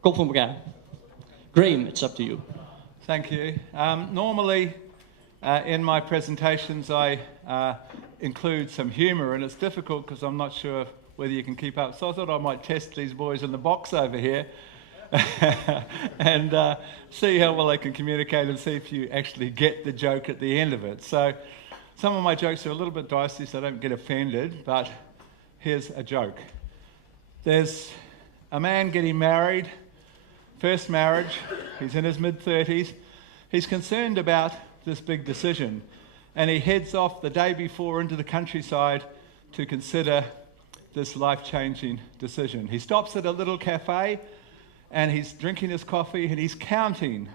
Kom voor elkaar. Graeme, it's up to you. Thank you. Normally, in my presentations, I include some humour, and it's difficult because I'm not sure whether you can keep up. So I thought I might test these boys in the box over here and see how well they can communicate and see if you actually get the joke at the end of it. So some of my jokes are a little bit dicey, so don't get offended, but here's a joke. There's a man getting married, first marriage, he's in his mid-30s. He's concerned about this big decision, and he heads off the day before into the countryside to consider this life-changing decision. He stops at a little cafe, and he's drinking his coffee, and he's counting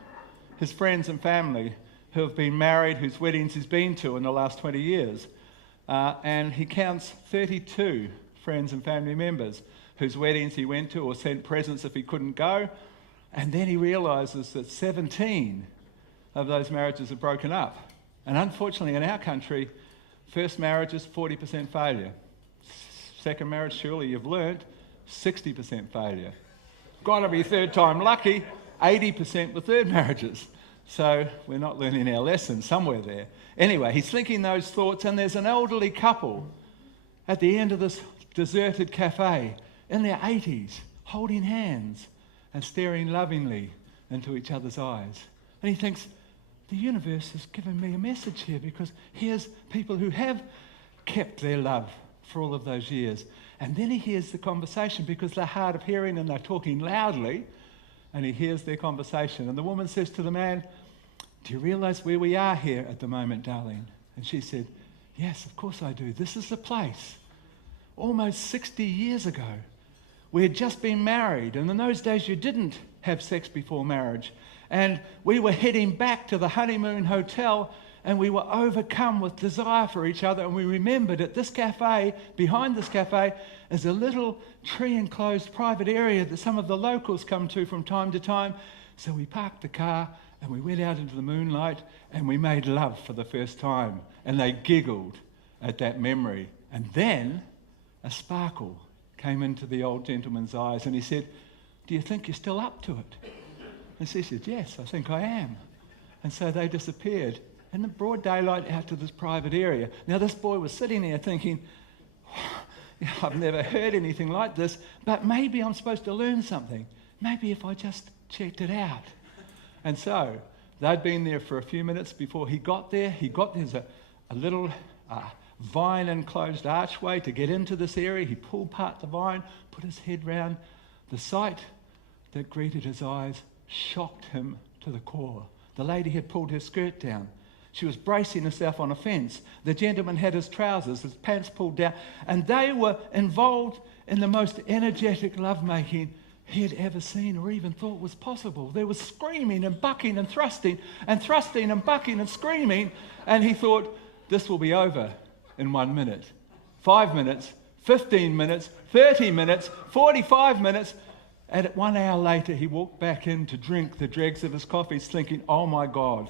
his friends and family who have been married, whose weddings he's been to in the last 20 years. And he counts 32 friends and family members whose weddings he went to or sent presents if he couldn't go. And then he realises that 17 of those marriages have broken up. And unfortunately, in our country, first marriage is 40% failure. Second marriage, surely you've learnt, 60% failure. Got to be third time lucky, 80% with third marriages. So we're not learning our lesson somewhere there. Anyway, he's thinking those thoughts, and there's an elderly couple at the end of this deserted cafe in their 80s, holding hands and staring lovingly into each other's eyes. And he thinks, the universe has given me a message here, because here's people who have kept their love for all of those years. And then he hears the conversation, because they're hard of hearing and they're talking loudly, and he hears their conversation. And the woman says to the man, do you realise where we are here at the moment, darling? And she said, yes, of course I do. This is the place. Almost 60 years ago, we had just been married, and in those days you didn't have sex before marriage. And we were heading back to the honeymoon hotel, and we were overcome with desire for each other, and we remembered at this cafe, behind this cafe, is a little tree-enclosed private area that some of the locals come to from time to time. So we parked the car, and we went out into the moonlight, and we made love for the first time. And they giggled at that memory. And then a sparkle came into the old gentleman's eyes, and he said, do you think you're still up to it? And she said, yes, I think I am. And so they disappeared in the broad daylight out to this private area. Now this boy was sitting there thinking, I've never heard anything like this, but maybe I'm supposed to learn something. Maybe if I just checked it out. And so they'd been there for a few minutes before he got there. There's a little vine-enclosed archway to get into this area. He pulled apart the vine, put his head round. The sight that greeted his eyes shocked him to the core. The lady had pulled her skirt down. She was bracing herself on a fence. The gentleman had his trousers, his pants pulled down, and they were involved in the most energetic lovemaking he had ever seen or even thought was possible. There was screaming and bucking and thrusting and bucking and screaming, and he thought, this will be over in 1 minute, 5 minutes, 15 minutes, 30 minutes, 45 minutes, and 1 hour later he walked back in to drink the dregs of his coffee, thinking, oh my God,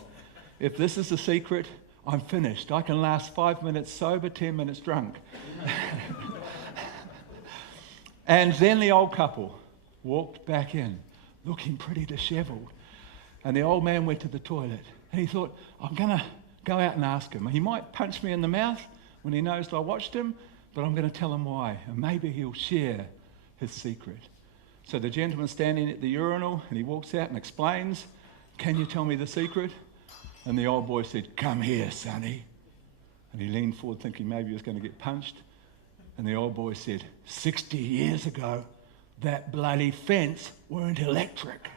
if this is the secret, I'm finished. I can last 5 minutes sober, 10 minutes drunk. And then the old couple walked back in, looking pretty dishevelled. And the old man went to the toilet, and he thought, I'm going to go out and ask him. He might punch me in the mouth when he knows I watched him, but I'm going to tell him why, and maybe he'll share his secret. So the gentleman's standing at the urinal, and he walks out and explains, can you tell me the secret? And the old boy said, come here, sonny. And he leaned forward thinking maybe he was going to get punched. And the old boy said, 60 years ago, that bloody fence weren't electric.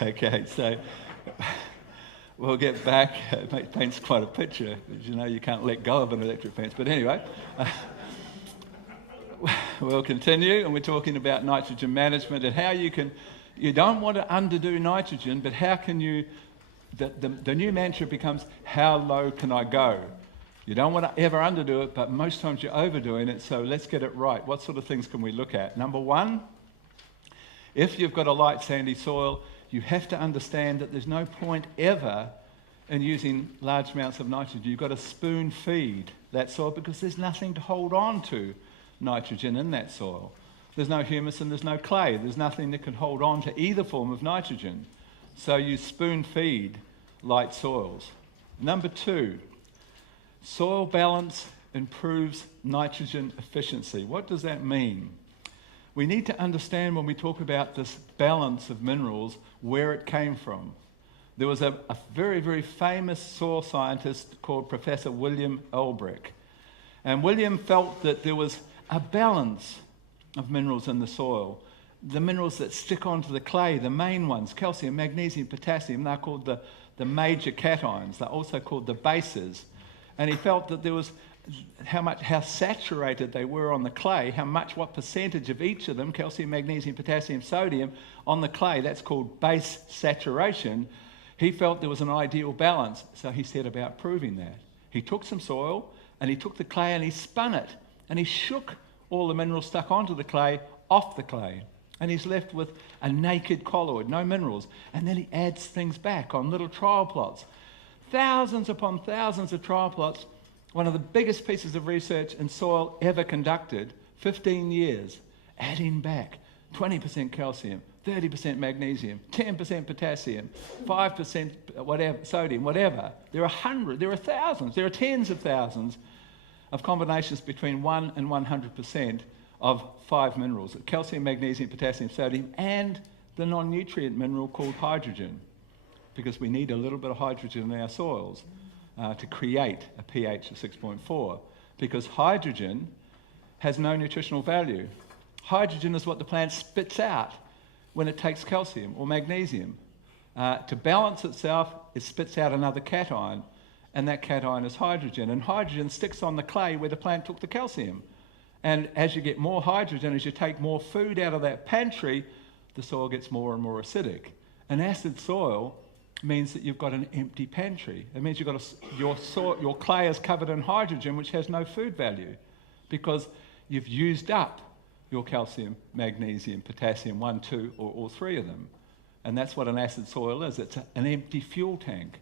Okay, so we'll get back. It paints quite a picture. You know, you can't let go of an electric fence. But anyway, we'll continue, and we're talking about nitrogen management and how you don't want to underdo nitrogen, but how can you, the new mantra becomes, how low can I go? You don't want to ever underdo it, but most times you're overdoing it, so let's get it right. What sort of things can we look at? Number one, if you've got a light sandy soil, you have to understand that there's no point ever in using large amounts of nitrogen. You've got to spoon feed that soil because there's nothing to hold on to nitrogen in that soil. There's no humus and there's no clay. There's nothing that can hold on to either form of nitrogen. So you spoon feed light soils. Number 2, soil balance improves nitrogen efficiency. What does that mean? We need to understand when we talk about this balance of minerals where it came from. There was a very, very famous soil scientist called Professor William Elbrick. And William felt that there was a balance of minerals in the soil. The minerals that stick onto the clay, the main ones, calcium, magnesium, potassium, they're called the major cations. They're also called the bases. And he felt that there was how saturated they were on the clay, what percentage of each of them, calcium, magnesium, potassium, sodium, on the clay, that's called base saturation. He felt there was an ideal balance, so he set about proving that. He took some soil, and he took the clay and he spun it, and he shook all the minerals stuck onto the clay off the clay. And he's left with a naked colloid, no minerals. And then he adds things back on little trial plots. Thousands upon thousands of trial plots, one of the biggest pieces of research in soil ever conducted, 15 years, adding back 20% calcium, 30% magnesium, 10% potassium, 5% whatever, sodium, whatever. There are hundreds, there are thousands, there are tens of thousands of combinations between 1 and 100% of 5 minerals, calcium, magnesium, potassium, sodium, and the non-nutrient mineral called hydrogen, because we need a little bit of hydrogen in our soils to create a pH of 6.4, because hydrogen has no nutritional value. Hydrogen is what the plant spits out when it takes calcium or magnesium. To balance itself, it spits out another cation, and that cation is hydrogen. And hydrogen sticks on the clay where the plant took the calcium. And as you get more hydrogen, as you take more food out of that pantry, the soil gets more and more acidic. An acid soil means that you've got an empty pantry. It means you've got your clay is covered in hydrogen, which has no food value, because you've used up your calcium, magnesium, potassium, 1, 2, or all 3 of them. And that's what an acid soil is. It's an empty fuel tank.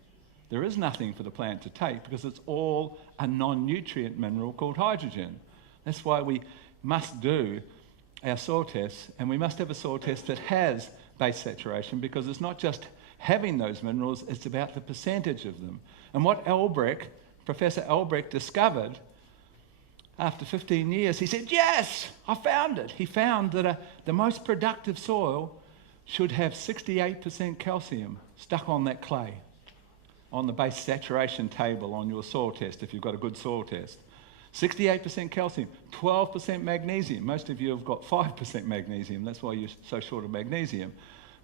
There is nothing for the plant to take because it's all a non-nutrient mineral called hydrogen. That's why we must do our soil tests, and we must have a soil test that has base saturation, because it's not just having those minerals, it's about the percentage of them. And what Professor Elbrick discovered after 15 years, he said, yes, I found it. He found that the most productive soil should have 68% calcium stuck on that clay, on the base saturation table on your soil test, if you've got a good soil test. 68% calcium, 12% magnesium. Most of you have got 5% magnesium. That's why you're so short of magnesium.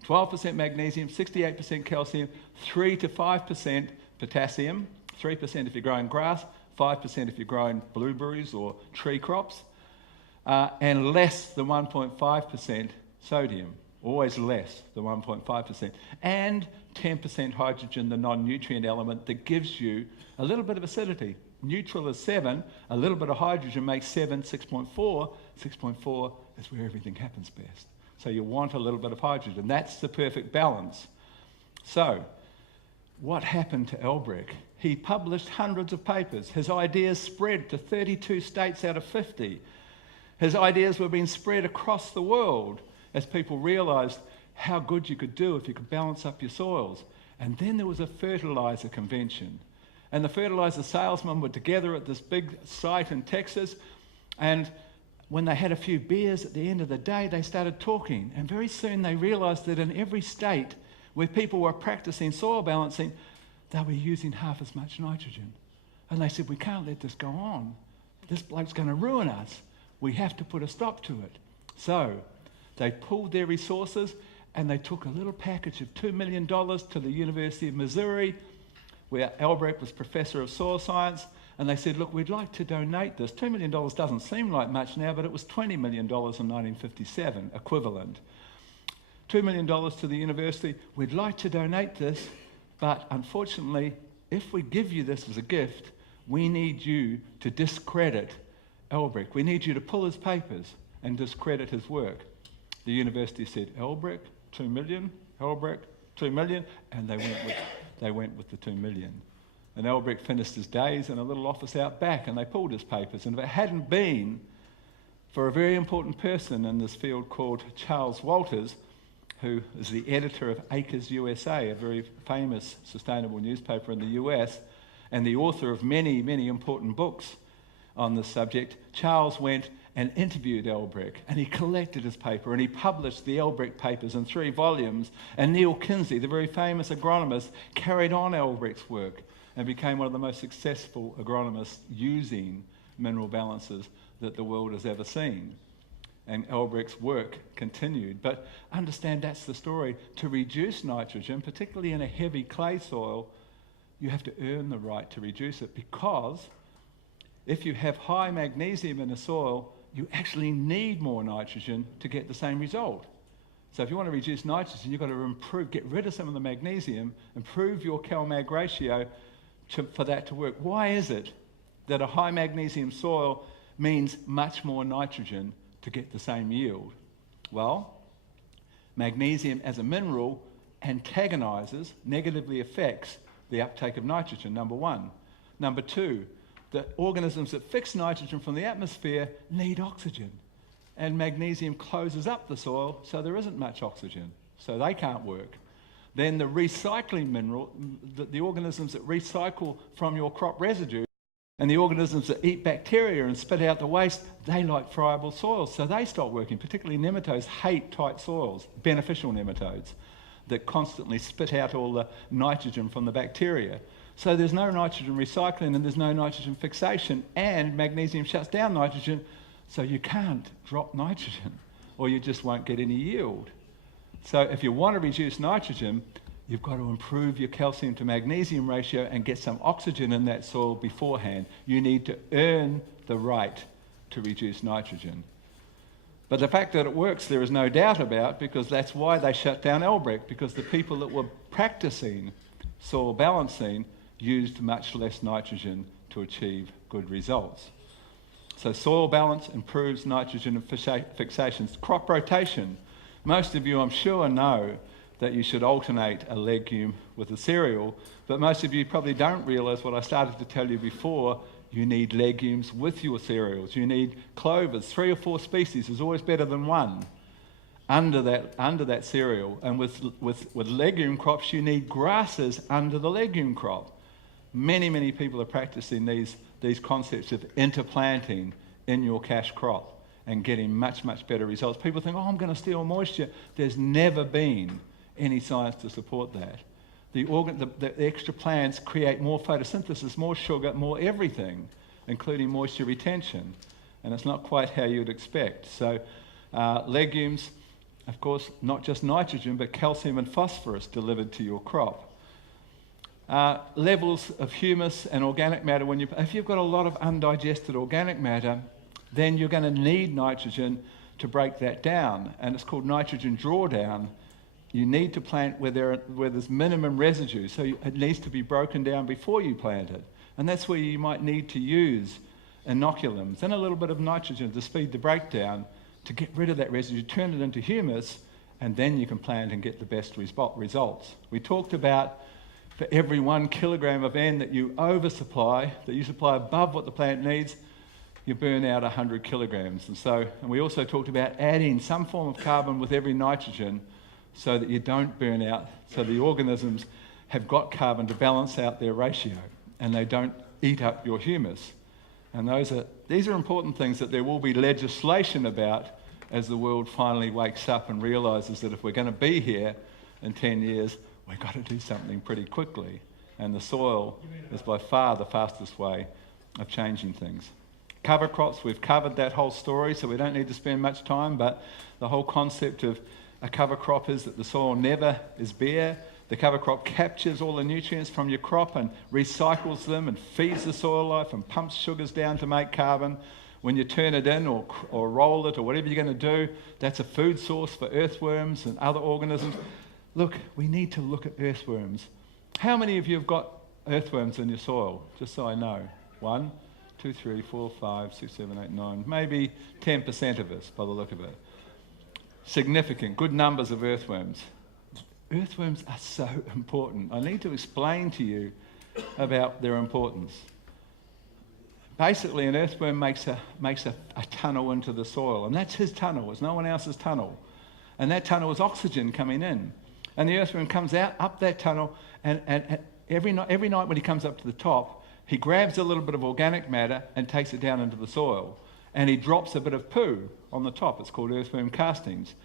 12% magnesium, 68% calcium, 3 to 5% potassium, 3% if you're growing grass, 5% if you're growing blueberries or tree crops, and less than 1.5% sodium, always less than 1.5%, and 10% hydrogen, the non-nutrient element that gives you a little bit of acidity. Neutral is 7, a little bit of hydrogen makes 7, 6.4. 6.4 is where everything happens best. So you want a little bit of hydrogen. That's the perfect balance. So, what happened to Elbrick? He published hundreds of papers. His ideas spread to 32 states out of 50. His ideas were being spread across the world as people realised how good you could do if you could balance up your soils. And then there was a fertiliser convention. And the fertiliser salesmen were together at this big site in Texas, and when they had a few beers at the end of the day, they started talking. And very soon they realised that in every state where people were practicing soil balancing, they were using half as much nitrogen. And they said, we can't let this go on. This bloke's going to ruin us. We have to put a stop to it. So they pooled their resources and they took a little package of $2 million to the University of Missouri, where Elbrick was professor of soil science, and they said, look, we'd like to donate this. $2 million doesn't seem like much now, but it was $20 million in 1957, equivalent. $2 million to the university, we'd like to donate this, but unfortunately, if we give you this as a gift, we need you to discredit Elbrick. We need you to pull his papers and discredit his work. The university said, Elbrick, $2 million, Elbrick, $2 million, and they they went with the 2 million. And Albrecht finished his days in a little office out back, and they pulled his papers. And if it hadn't been for a very important person in this field called Charles Walters, who is the editor of Acres USA, a very famous sustainable newspaper in the US, and the author of many, many important books on this subject, Charles went and interviewed Albrecht, and he collected his paper, and he published the Albrecht papers in 3 volumes, and Neil Kinsey, the very famous agronomist, carried on Albrecht's work and became one of the most successful agronomists using mineral balances that the world has ever seen. And Albrecht's work continued. But understand that's the story. To reduce nitrogen, particularly in a heavy clay soil, you have to earn the right to reduce it, because if you have high magnesium in the soil, you actually need more nitrogen to get the same result. So if you want to reduce nitrogen, you've got to get rid of some of the magnesium, improve your Cal-Mag ratio for that to work. Why is it that a high magnesium soil means much more nitrogen to get the same yield? Well, magnesium as a mineral antagonizes, negatively affects the uptake of nitrogen, number one. Number two, the organisms that fix nitrogen from the atmosphere need oxygen. And magnesium closes up the soil, so there isn't much oxygen. So they can't work. Then the recycling mineral, the organisms that recycle from your crop residue, and the organisms that eat bacteria and spit out the waste, they like friable soils, so they stop working. Particularly nematodes hate tight soils, beneficial nematodes, that constantly spit out all the nitrogen from the bacteria. So there's no nitrogen recycling and there's no nitrogen fixation, and magnesium shuts down nitrogen, so you can't drop nitrogen or you just won't get any yield. So if you want to reduce nitrogen, you've got to improve your calcium to magnesium ratio and get some oxygen in that soil beforehand. You need to earn the right to reduce nitrogen. But the fact that it works, there is no doubt about, because that's why they shut down Albrecht, because the people that were practicing soil balancing used much less nitrogen to achieve good results. So soil balance improves nitrogen fixations. Crop rotation. Most of you, I'm sure, know that you should alternate a legume with a cereal, but most of you probably don't realise what I started to tell you before. You need legumes with your cereals. You need clovers. 3 or 4 species is always better than one under that cereal. And with legume crops, you need grasses under the legume crop. Many people are practicing these concepts of interplanting in your cash crop and getting much better results. People think, oh, I'm going to steal moisture. There's never been any science to support that. The extra plants create more photosynthesis, more sugar, more everything, including moisture retention. And it's not quite how you'd expect. So legumes, of course, not just nitrogen, but calcium and phosphorus delivered to your crop. Levels of humus and organic matter. If you've got a lot of undigested organic matter, then you're going to need nitrogen to break that down. And it's called nitrogen drawdown. You need to plant where there's minimum residue, so it needs to be broken down before you plant it. And that's where you might need to use inoculums and a little bit of nitrogen to speed the breakdown, to get rid of that residue, turn it into humus, and then you can plant and get the best results. We talked about for every 1 kilogram of N that you oversupply, that you supply above what the plant needs, you burn out 100 kilograms. And we also talked about adding some form of carbon with every nitrogen so that you don't burn out, so the organisms have got carbon to balance out their ratio and they don't eat up your humus. And these are important things that there will be legislation about as the world finally wakes up and realises that if we're going to be here in 10 years, we've got to do something pretty quickly. And the soil is by far the fastest way of changing things. Cover crops, we've covered that whole story, so we don't need to spend much time, but the whole concept of a cover crop is that the soil never is bare. The cover crop captures all the nutrients from your crop and recycles them and feeds the soil life and pumps sugars down to make carbon. When you turn it in or roll it or whatever you're going to do, that's a food source for earthworms and other organisms. Look, we need to look at earthworms. How many of you have got earthworms in your soil? Just so I know. 1, 2, 3, 4, 5, 6, 7, 8, 9, maybe 10% of us by the look of it. Significant, good numbers of earthworms. Earthworms are so important. I need to explain to you about their importance. Basically, an earthworm makes a tunnel into the soil, and that's his tunnel. It's no one else's tunnel. And that tunnel is oxygen coming in. And the earthworm comes out up that tunnel, and every night when he comes up to the top, he grabs a little bit of organic matter and takes it down into the soil. And he drops a bit of poo on the top. It's called earthworm castings.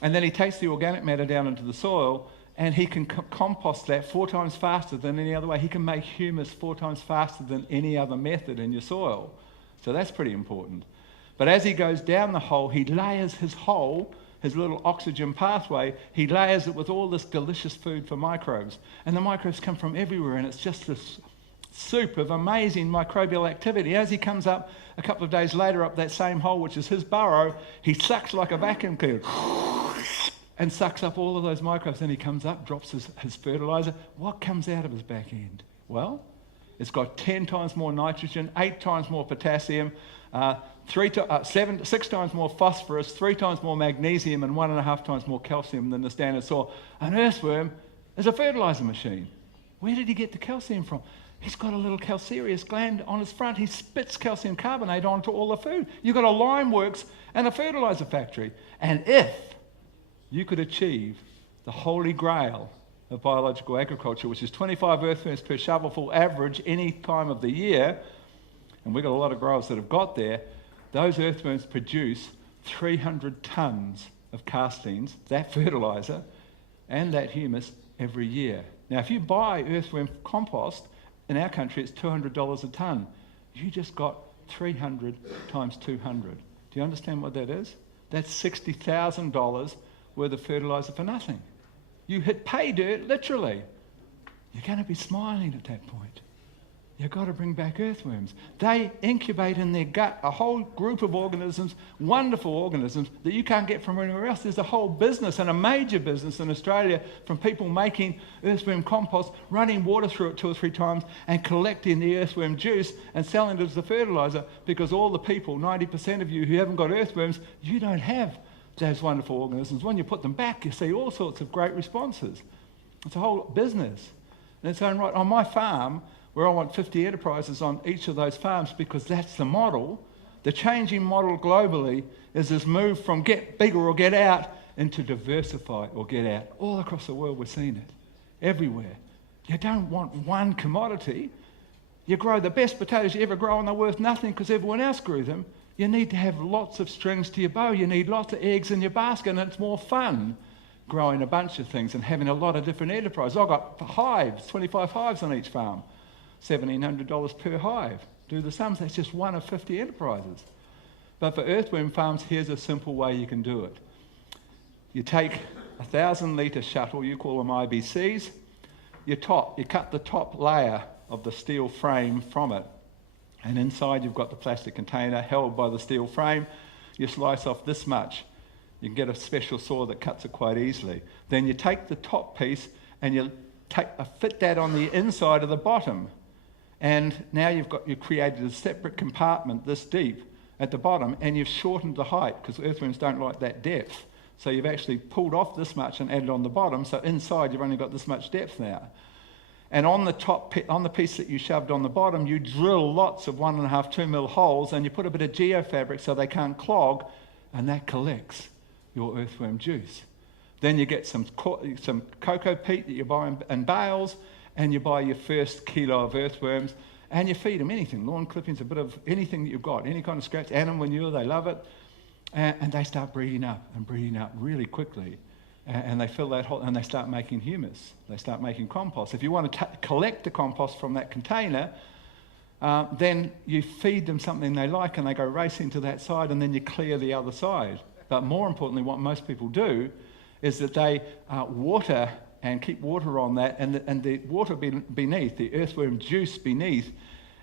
And then he takes the organic matter down into the soil, and he can compost that 4 times faster than any other way. He can make humus 4 times faster than any other method in your soil. So that's pretty important. But as he goes down the hole, he layers his hole, his little oxygen pathway, he layers it with all this delicious food for microbes. And the microbes come from everywhere, and it's just this soup of amazing microbial activity. As he comes up a couple of days later up that same hole, which is his burrow, he sucks like a vacuum cleaner and sucks up all of those microbes. Then he comes up, drops his fertilizer. What comes out of his back end? Well, it's got 10 times more nitrogen, 8 times more potassium, 6 times more phosphorus, 3 times more magnesium, and 1.5 times more calcium than the standard soil. An earthworm is a fertilizer machine. Where did he get the calcium from? He's got a little calcareous gland on his front. He spits calcium carbonate onto all the food. You've got a lime works and a fertilizer factory. And if you could achieve the holy grail of biological agriculture, which is 25 earthworms per shovelful average any time of the year, and we've got a lot of growers that have got there, those earthworms produce 300 tons of castings, that fertilizer, and that humus every year. Now, if you buy earthworm compost, in our country it's $200 a tonne. You just got 300 times 200. Do you understand what that is? That's $60,000 worth of fertilizer for nothing. You hit pay dirt, literally. You're going to be smiling at that point. You've got to bring back earthworms. They incubate in their gut a whole group of organisms, wonderful organisms, that you can't get from anywhere else. There's a whole business, and a major business in Australia, from people making earthworm compost, running water through it 2 or 3 times, and collecting the earthworm juice and selling it as the fertilizer, because all the people, 90% of you who haven't got earthworms, you don't have those wonderful organisms. When you put them back, you see all sorts of great responses. It's a whole business in its own right. On my farm, where I want 50 enterprises on each of those farms, because that's the model. The changing model globally is this move from get bigger or get out into diversify or get out. All across the world we're seeing it, everywhere. You don't want one commodity. You grow the best potatoes you ever grow, and they're worth nothing because everyone else grew them. You need to have lots of strings to your bow. You need lots of eggs in your basket, and it's more fun growing a bunch of things and having a lot of different enterprises. I've got hives, 25 hives on each farm. $1,700 per hive. Do the sums, that's just one of 50 enterprises. But for earthworm farms, here's a simple way you can do it. You take a 1,000-litre shuttle, you call them IBCs, you cut the top layer of the steel frame from it, and inside you've got the plastic container held by the steel frame. You slice off this much. You can get a special saw that cuts it quite easily. Then you take the top piece and you fit that on the inside of the bottom. And now you've created a separate compartment this deep at the bottom, and you've shortened the height, because earthworms don't like that depth. So you've actually pulled off this much and added on the bottom, so inside you've only got this much depth now. And on the top, on the piece that you shoved on the bottom, you drill lots of 1.5, 2 mil holes, and you put a bit of geofabric so they can't clog, and that collects your earthworm juice. Then you get some cocoa peat that you buy in bales, and you buy your first kilo of earthworms, and you feed them anything, lawn clippings, a bit of anything that you've got, any kind of scraps, animal manure, they love it, and they start breeding up really quickly. And they fill that hole, and they start making humus. They start making compost. If you want to collect the compost from that container, then you feed them something they like, and they go racing to that side, and then you clear the other side. But more importantly, what most people do is that they water and keep water on that, and the water beneath, the earthworm juice beneath,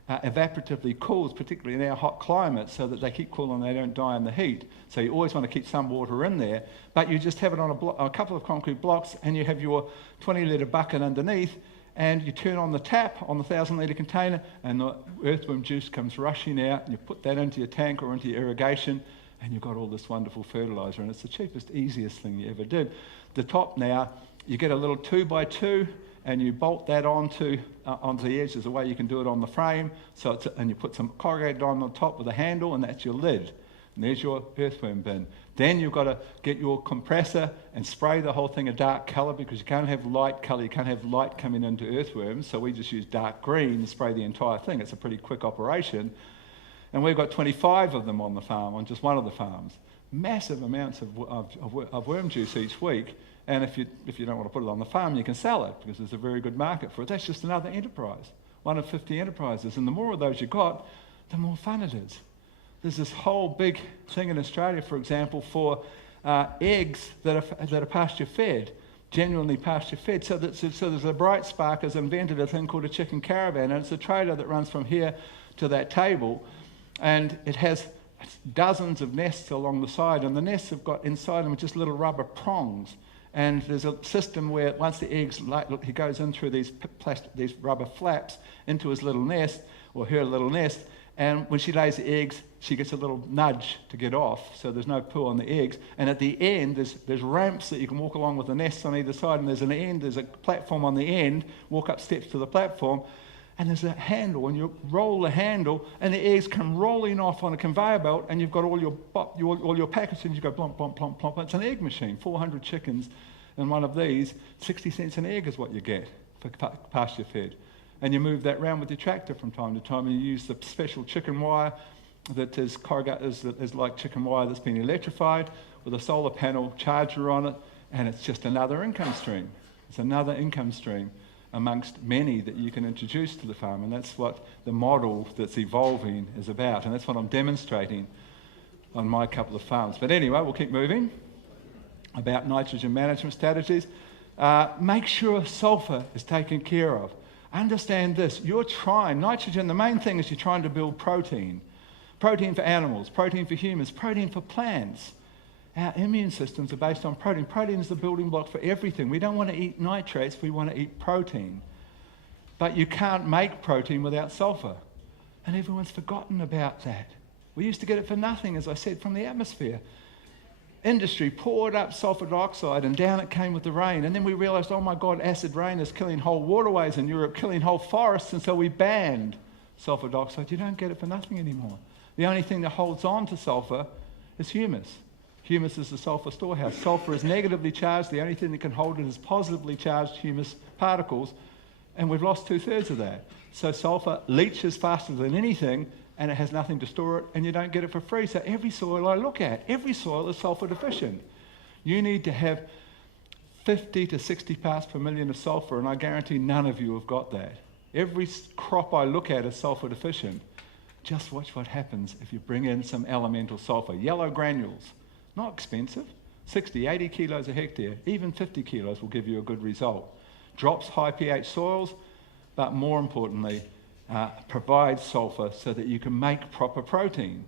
evaporatively cools, particularly in our hot climate, so that they keep cool and they don't die in the heat. So you always want to keep some water in there, but you just have it on a couple of concrete blocks, and you have your 20-litre bucket underneath, and you turn on the tap on the 1,000-litre container, and the earthworm juice comes rushing out, and you put that into your tank or into your irrigation, and you've got all this wonderful fertiliser, and it's the cheapest, easiest thing you ever did. The top now you get a little 2x2 and you bolt that onto the edge. There's a way you can do it on the frame. And you put some corrugated on the top with a handle, and that's your lid. And there's your earthworm bin. Then you've got to get your compressor and spray the whole thing a dark colour, because you can't have light colour. You can't have light coming into earthworms. So we just use dark green and spray the entire thing. It's a pretty quick operation. And we've got 25 of them on the farm, on just one of the farms. Massive amounts of worm juice each week. And if you don't want to put it on the farm, you can sell it, because there's a very good market for it. That's just another enterprise, one of 50 enterprises. And the more of those you got, the more fun it is. There's this whole big thing in Australia, for example, for eggs that are pasture-fed, genuinely pasture-fed. So there's a Bright Spark has invented a thing called a chicken caravan, and it's a trailer that runs from here to that table, and it has dozens of nests along the side, and the nests have got inside them just little rubber prongs. And there's a system where once the eggs, look, he goes in through these rubber flaps into his little nest, or her little nest, and when she lays the eggs, she gets a little nudge to get off, so there's no pull on the eggs. And at the end, there's ramps that you can walk along with the nests on either side, and there's a platform on the end, walk up steps to the platform, and there's a handle, and you roll the handle, and the eggs come rolling off on a conveyor belt, and you've got all your packets, and you go plomp, plomp, plomp, plomp. It's an egg machine, 400 chickens in one of these, 60 cents an egg is what you get for pasture fed. And you move that around with your tractor from time to time, and you use the special chicken wire that is like chicken wire that's been electrified with a solar panel charger on it, and it's just another income stream. It's another income stream amongst many that you can introduce to the farm, and that's what the model that's evolving is about, and that's what I'm demonstrating on my couple of farms. But anyway, we'll keep moving. About nitrogen management strategies. Make sure sulfur is taken care of. Understand this, nitrogen, the main thing is you're trying to build protein. Protein for animals, protein for humans, protein for plants. Our immune systems are based on protein. Protein is the building block for everything. We don't want to eat nitrates, we want to eat protein. But you can't make protein without sulfur. And everyone's forgotten about that. We used to get it for nothing, as I said, from the atmosphere. Industry poured up sulfur dioxide, and down it came with the rain. And then we realized, oh my God, acid rain is killing whole waterways in Europe, killing whole forests, and so we banned sulfur dioxide. You don't get it for nothing anymore. The only thing that holds on to sulfur is humus. Humus is the sulfur storehouse. Sulfur is negatively charged. The only thing that can hold it is positively charged humus particles, and we've lost 2/3 of that. So sulfur leaches faster than anything, and it has nothing to store it, and you don't get it for free. So every soil I look at, every soil is sulfur deficient. You need to have 50 to 60 parts per million of sulfur, and I guarantee none of you have got that. Every crop I look at is sulfur deficient. Just watch what happens if you bring in some elemental sulfur. Yellow granules, not expensive, 60, 80 kilos a hectare, even 50 kilos will give you a good result. Drops high pH soils, but more importantly, provide sulfur so that you can make proper protein.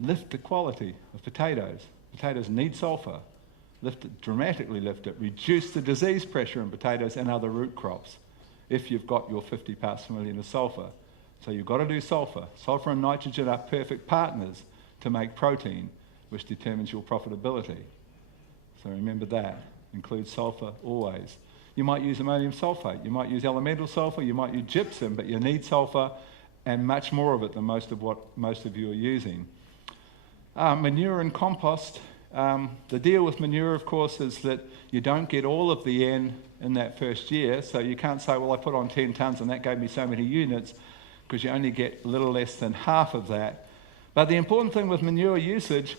Lift the quality of potatoes. Potatoes need sulfur. Dramatically lift it. Reduce the disease pressure in potatoes and other root crops if you've got your 50 parts per million of sulfur. So you've got to do sulfur. Sulfur and nitrogen are perfect partners to make protein, which determines your profitability. So remember that. Include sulfur always. You might use ammonium sulfate, you might use elemental sulfur, you might use gypsum, but you need sulfur and much more of it than most of you are using. Manure and compost. The deal with manure, of course, is that you don't get all of the N in that first year, so you can't say, well, I put on 10 tonnes and that gave me so many units, because you only get a little less than half of that. But the important thing with manure usage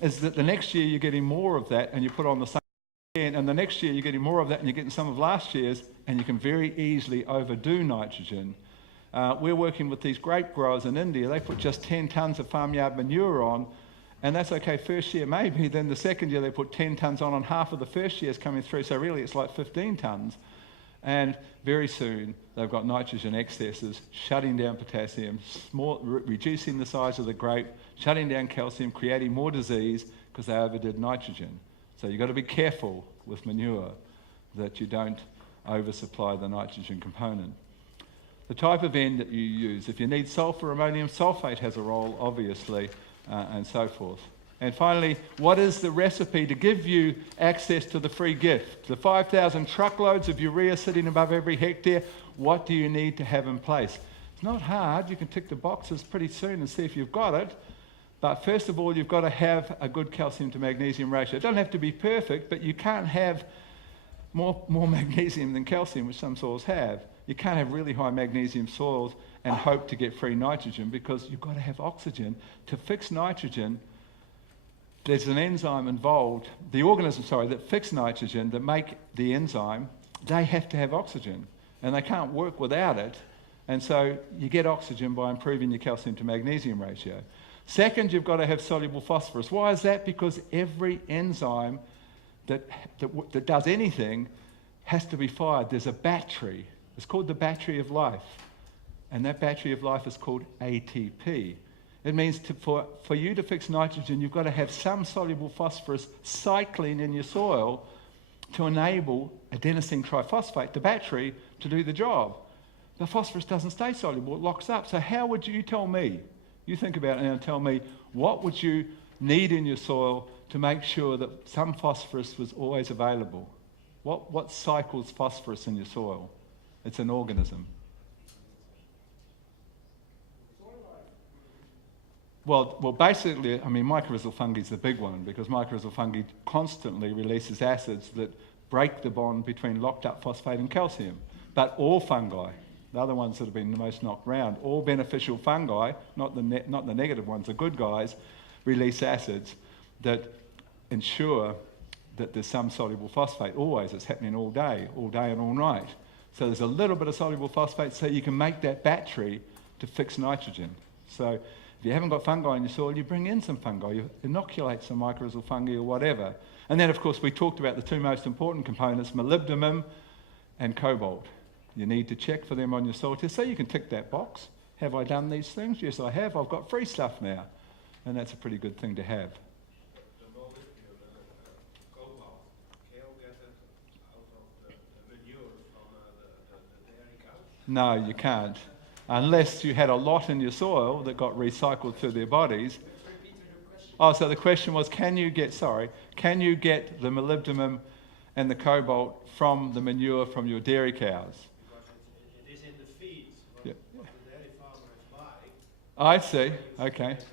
is that the next year you're getting more of that, and you put on the same, and the next year you're getting more of that and you're getting some of last year's, and you can very easily overdo nitrogen. We're working with these grape growers in India. They put just 10 tonnes of farmyard manure on, and that's okay first year maybe. Then the second year they put 10 tonnes on, and half of the first year is coming through, so really it's like 15 tonnes. And very soon they've got nitrogen excesses, shutting down potassium, reducing the size of the grape, shutting down calcium, creating more disease because they overdid nitrogen. So you've got to be careful with manure that you don't oversupply the nitrogen component. The type of N that you use. If you need sulfur, ammonium sulfate has a role, obviously, and so forth. And finally, what is the recipe to give you access to the free gift? The 5,000 truckloads of urea sitting above every hectare, what do you need to have in place? It's not hard. You can tick the boxes pretty soon and see if you've got it. But first of all, you've got to have a good calcium to magnesium ratio. It doesn't have to be perfect, but you can't have more magnesium than calcium, which some soils have. You can't have really high magnesium soils and hope to get free nitrogen, because you've got to have oxygen. To fix nitrogen, there's an enzyme involved, the organisms, that fix nitrogen, that make the enzyme, they have to have oxygen, and they can't work without it. And so you get oxygen by improving your calcium to magnesium ratio. Second, you've got to have soluble phosphorus. Why is that? Because every enzyme that does anything has to be fired. There's a battery. It's called the battery of life. And that battery of life is called ATP. It means for you to fix nitrogen, you've got to have some soluble phosphorus cycling in your soil to enable adenosine triphosphate, the battery, to do the job. The phosphorus doesn't stay soluble, it locks up. So how would you tell me? You think about it and tell me, what would you need in your soil to make sure that some phosphorus was always available? What cycles phosphorus in your soil? It's an organism. Well, basically, mycorrhizal fungi is the big one, because mycorrhizal fungi constantly releases acids that break the bond between locked up phosphate and calcium. But all fungi, the other ones that have been the most knocked round, all beneficial fungi, not the negative ones, the good guys, release acids that ensure that there's some soluble phosphate. Always, it's happening all day and all night. So there's a little bit of soluble phosphate so you can make that battery to fix nitrogen. So if you haven't got fungi in your soil, you bring in some fungi, you inoculate some mycorrhizal fungi or whatever. And then, of course, we talked about the two most important components, molybdenum and cobalt. You need to check for them on your soil test, so you can tick that box. Have I done these things? Yes, I have. I've got free stuff now. And that's a pretty good thing to have. The molybdenum, cobalt, can you get it out of the manure from the dairy cows? No, you can't. Unless you had a lot in your soil that got recycled through their bodies. Oh, so the question was, can you get the molybdenum and the cobalt from the manure from your dairy cows? Because it is in the feeds, what the dairy farmers buy. I see, okay. The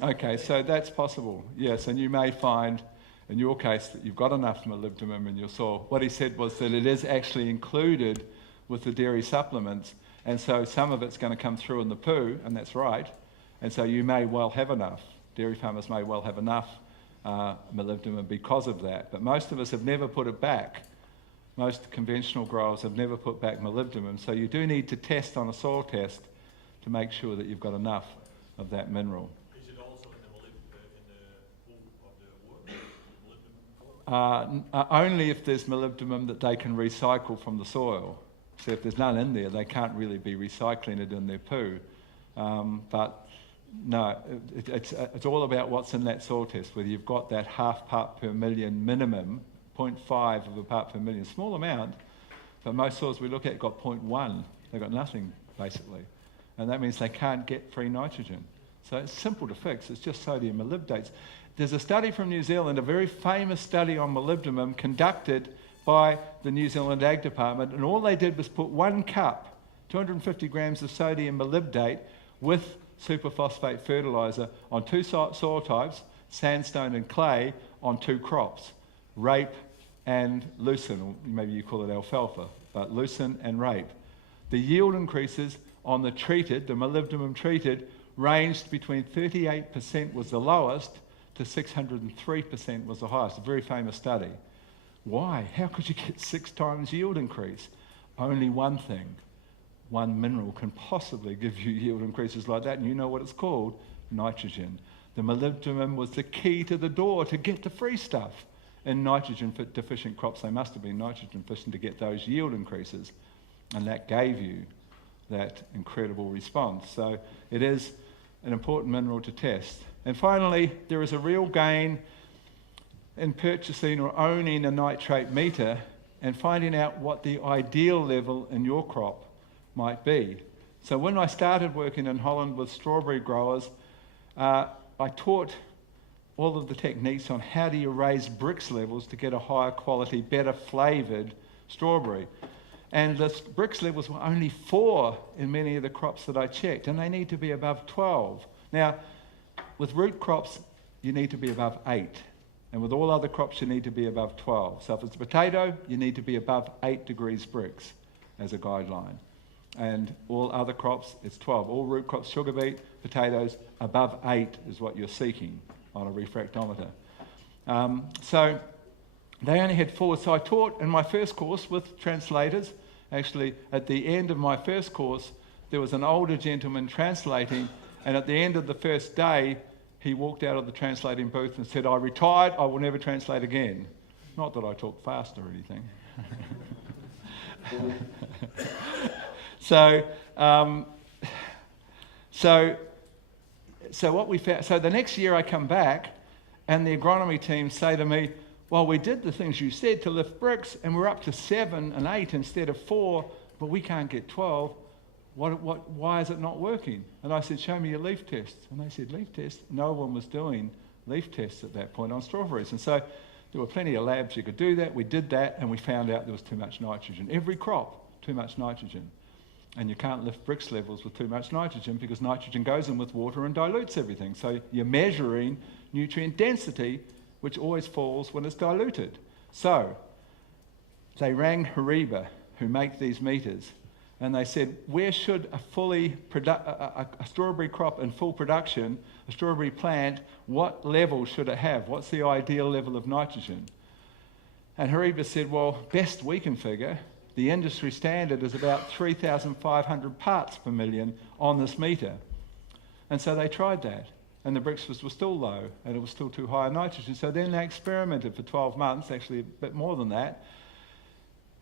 pellets, Okay, so that's possible, yes, and you may find, in your case, that you've got enough molybdenum in your soil. What he said was that it is actually included with the dairy supplements, and so some of it's going to come through in the poo, and that's right, and so you may well have enough. Dairy farmers may well have enough molybdenum because of that, but most of us have never put it back. Most conventional growers have never put back molybdenum, so you do need to test on a soil test to make sure that you've got enough of that mineral. Is it also in the poo of the wood? Only if there's molybdenum that they can recycle from the soil. So if there's none in there, they can't really be recycling it in their poo. But no, it's all about what's in that soil test, whether you've got that half part per million minimum, 0.5 of a part per million, small amount, but most soils we look at got 0.1. They've got nothing, basically. And that means they can't get free nitrogen. So it's simple to fix. It's just sodium molybdates. There's a study from New Zealand, a very famous study on molybdenum conducted by the New Zealand Ag Department, and all they did was put 1 cup, 250 grams of sodium molybdate with superphosphate fertilizer on 2 soil types, sandstone and clay, on 2 crops, rape and lucerne, or maybe you call it alfalfa, but lucerne and rape. The yield increases on the molybdenum treated, ranged between 38% was the lowest to 603% was the highest. A very famous study. Why? How could you get 6 times yield increase? Only one thing. One mineral can possibly give you yield increases like that, and you know what it's called? Nitrogen. The molybdenum was the key to the door to get the free stuff. In nitrogen-deficient crops, they must have been nitrogen-deficient to get those yield increases, and that gave you that incredible response. So it is an important mineral to test. And finally, there is a real gain in purchasing or owning a nitrate meter and finding out what the ideal level in your crop might be. So when I started working in Holland with strawberry growers, I I taught all of the techniques on how do you raise Brix levels to get a higher quality, better flavoured strawberry. And the Brix levels were only 4 in many of the crops that I checked, and they need to be above 12. Now, with root crops, you need to be above 8. And with all other crops, you need to be above 12. So if it's a potato, you need to be above 8 degrees Brix as a guideline. And all other crops, it's 12. All root crops, sugar beet, potatoes, above 8 is what you're seeking on a refractometer. So they only had 4. So I taught in my first course with translators. Actually, at the end of my first course, there was an older gentleman translating, and at the end of the first day, he walked out of the translating booth and said, "I retired, I will never translate again." Not that I talk fast or anything. So what we found, so the next year I come back and the agronomy team say to me, "Well, we did the things you said to lift Brix and we're up to 7 and 8 instead of 4, but we can't get 12. Why is it not working?" And I said, "Show me your leaf tests." And they said, "Leaf tests?" No one was doing leaf tests at that point on strawberries. And so there were plenty of labs you could do that. We did that and we found out there was too much nitrogen. Every crop, too much nitrogen. And you can't lift Brix levels with too much nitrogen because nitrogen goes in with water and dilutes everything. So you're measuring nutrient density, which always falls when it's diluted. So they rang Hariba, who make these meters, and they said, where should a strawberry crop in full production, a strawberry plant, what level should it have? What's the ideal level of nitrogen? And Hariba said, well, best we can figure, the industry standard is about 3,500 parts per million on this meter. And so they tried that, and the Brix were still low, and it was still too high in nitrogen. So then they experimented for 12 months, actually a bit more than that,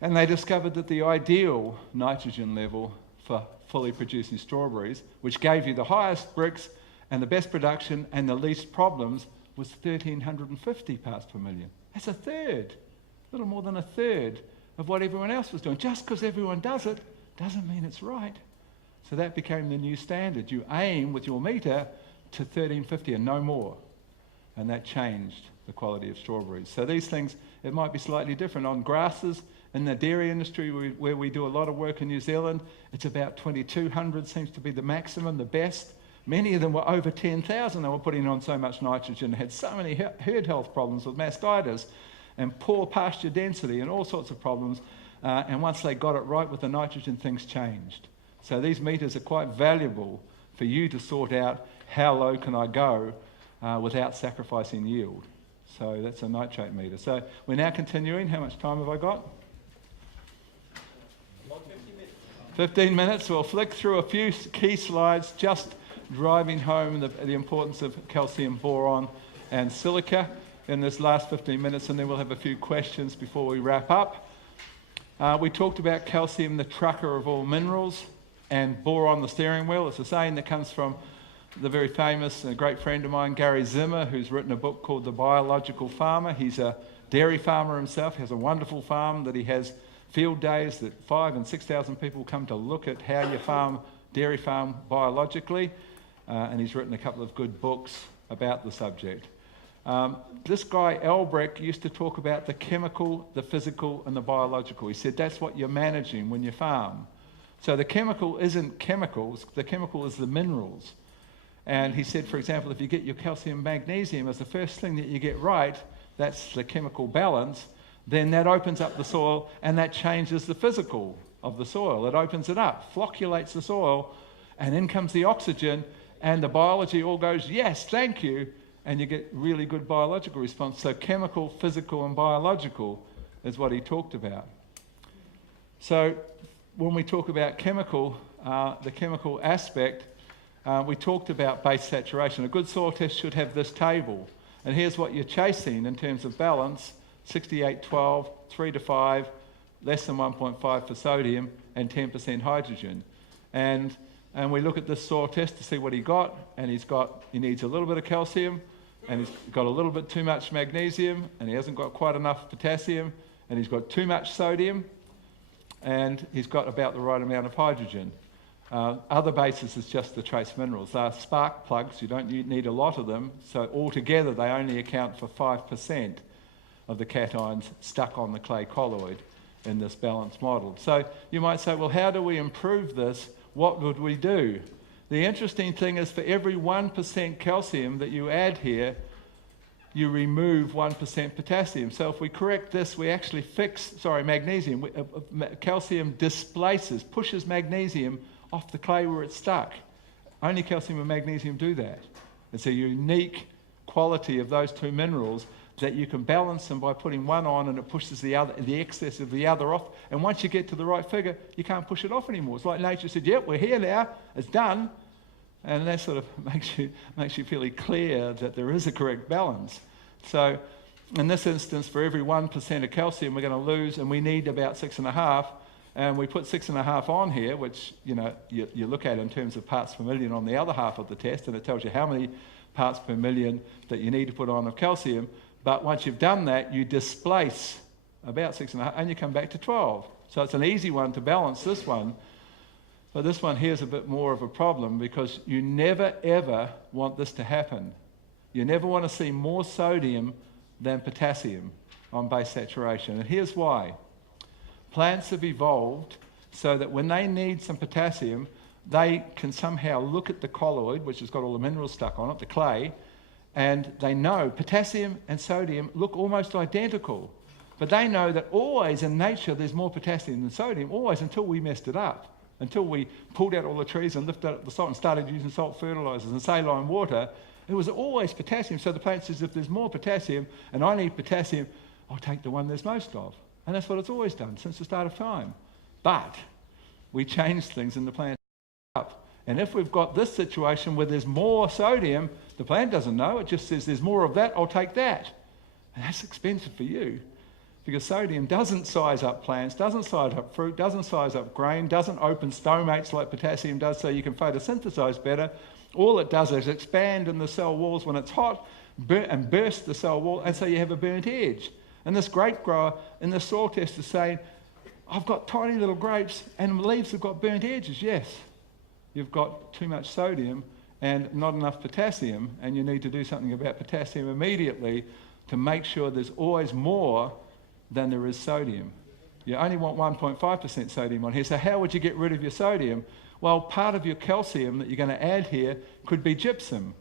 and they discovered that the ideal nitrogen level for fully producing strawberries, which gave you the highest Brix and the best production and the least problems, was 1,350 parts per million. That's a third, a little more than a third of what everyone else was doing. Just because everyone does it doesn't mean it's right. So that became the new standard. You aim with your meter to 1350 and no more. And that changed the quality of strawberries. So these things, it might be slightly different. On grasses, in the dairy industry where we do a lot of work in New Zealand, it's about 2,200 seems to be the maximum, the best. Many of them were over 10,000. They were putting on so much nitrogen, had so many herd health problems with mastitis and poor pasture density and all sorts of problems. And once they got it right with the nitrogen, things changed. So these meters are quite valuable for you to sort out how low can I go without sacrificing yield. So that's a nitrate meter. So we're now continuing. How much time have I got? 15 minutes. We'll flick through a few key slides, just driving home the importance of calcium, boron, and silica in this last 15 minutes, and then we'll have a few questions before we wrap up. We talked about calcium, the trucker of all minerals, and boron, the steering wheel. It's a saying that comes from the very famous and great friend of mine, Gary Zimmer, who's written a book called The Biological Farmer. He's a dairy farmer himself, has a wonderful farm that he has field days that 5,000 and 6,000 people come to look at how you dairy farm biologically, and he's written a couple of good books about the subject. This guy, Albrecht, used to talk about the chemical, the physical, and the biological. He said that's what you're managing when you farm. So the chemical isn't chemicals, the chemical is the minerals. And he said, for example, if you get your calcium magnesium as the first thing that you get right, that's the chemical balance, then that opens up the soil and that changes the physical of the soil. It opens it up, flocculates the soil, and in comes the oxygen, and the biology all goes, yes, thank you, and you get really good biological response. So chemical, physical, and biological is what he talked about. So when we talk about chemical, the chemical aspect, we talked about base saturation. A good soil test should have this table. And here's what you're chasing in terms of balance: 68-12, 3 to 5, less than 1.5 for sodium, and 10% hydrogen. And we look at this soil test to see what he got, and he needs a little bit of calcium, and he's got a little bit too much magnesium, and he hasn't got quite enough potassium, and he's got too much sodium, and he's got about the right amount of hydrogen. Other bases is just the trace minerals. They are spark plugs, you don't need a lot of them, so altogether they only account for 5% of the cations stuck on the clay colloid in this balanced model. So you might say, well, how do we improve this? What would we do? The interesting thing is for every 1% calcium that you add here, you remove 1% potassium. So if we correct this, we actually magnesium. Calcium displaces, pushes magnesium off the clay where it's stuck. Only calcium and magnesium do that. It's a unique quality of those two minerals that you can balance them by putting one on and it pushes the excess of the other off. And once you get to the right figure, you can't push it off anymore. It's like nature said, yep, we're here now, it's done. And that sort of makes you fairly clear that there is a correct balance. So in this instance, for every 1% of calcium we're going to lose, and we need about 6.5, and we put 6.5 on here, which you look at in terms of parts per million on the other half of the test, and it tells you how many parts per million that you need to put on of calcium. But once you've done that, you displace about 6.5, and you come back to 12. So it's an easy one to balance this one. But this one here is a bit more of a problem because you never, ever want this to happen. You never want to see more sodium than potassium on base saturation. And here's why. Plants have evolved so that when they need some potassium, they can somehow look at the colloid, which has got all the minerals stuck on it, the clay, and they know potassium and sodium look almost identical. But they know that always in nature there's more potassium than sodium, always, until we messed it up. Until we pulled out all the trees and lifted up the salt and started using salt fertilizers and saline water, it was always potassium. So the plant says, if there's more potassium and I need potassium, I'll take the one there's most of. And that's what it's always done since the start of time. But we change things in the plant up. And if we've got this situation where there's more sodium, the plant doesn't know. It just says, there's more of that, I'll take that. And that's expensive for you. Because sodium doesn't size up plants, doesn't size up fruit, doesn't size up grain, doesn't open stomates like potassium does so you can photosynthesize better. All it does is expand in the cell walls when it's hot and burst the cell wall, and so you have a burnt edge. And this grape grower in the soil test is saying, I've got tiny little grapes and the leaves have got burnt edges. Yes, you've got too much sodium and not enough potassium, and you need to do something about potassium immediately to make sure there's always more than there is sodium. You only want 1.5% sodium on here, so how would you get rid of your sodium? Well, part of your calcium that you're going to add here could be gypsum.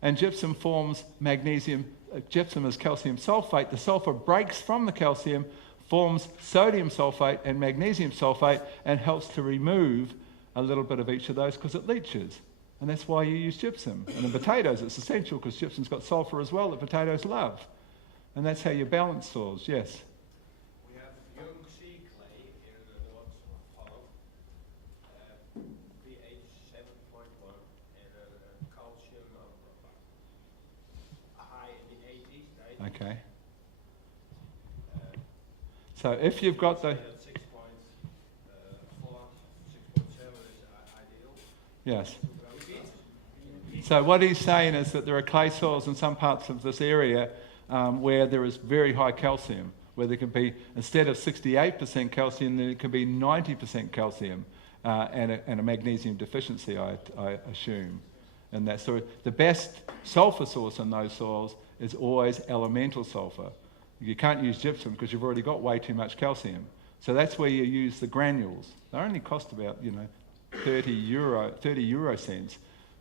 And gypsum forms magnesium. Gypsum is calcium sulfate. The sulfur breaks from the calcium, forms sodium sulfate and magnesium sulfate, and helps to remove a little bit of each of those because it leaches. And that's why you use gypsum. And in potatoes, it's essential because gypsum's got sulfur as well that potatoes love. And that's how you balance soils, yes. We have young sea clay in the North Holland, pH 7.1 and a calcium of high in the 80s, 90s. Okay. So if you've got the... 6.4, 6.7 is ideal. Yes. So what he's saying is that there are clay soils in some parts of this area where there is very high calcium, where there can be, instead of 68% calcium, there can be 90% calcium and a magnesium deficiency, I assume. And that, so the best sulfur source in those soils is always elemental sulfur. You can't use gypsum because you've already got way too much calcium. So that's where you use the granules. They only cost about 30 euro cents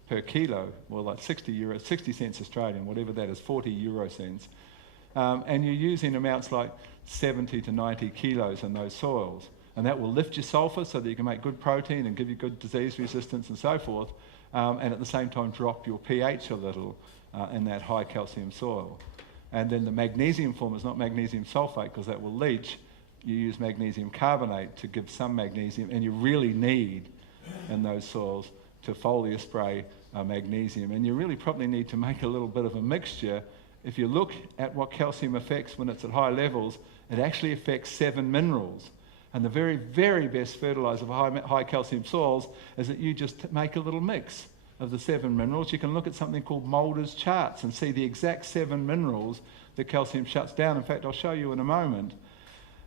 per kilo, or like 60 cents Australian, whatever that is, 40 euro cents. And you're using amounts like 70 to 90 kilos in those soils. And that will lift your sulfur so that you can make good protein and give you good disease resistance and so forth, and at the same time drop your pH a little in that high calcium soil. And then the magnesium form is not magnesium sulfate because that will leach. You use magnesium carbonate to give some magnesium, and you really need in those soils to foliar spray magnesium. And you really probably need to make a little bit of a mixture. If you look at what calcium affects when it's at high levels, it actually affects 7 minerals. And the very, very best fertilizer for high calcium soils is that you just make a little mix of the 7 minerals. You can look at something called Mulder's charts and see the exact 7 minerals that calcium shuts down. In fact, I'll show you in a moment.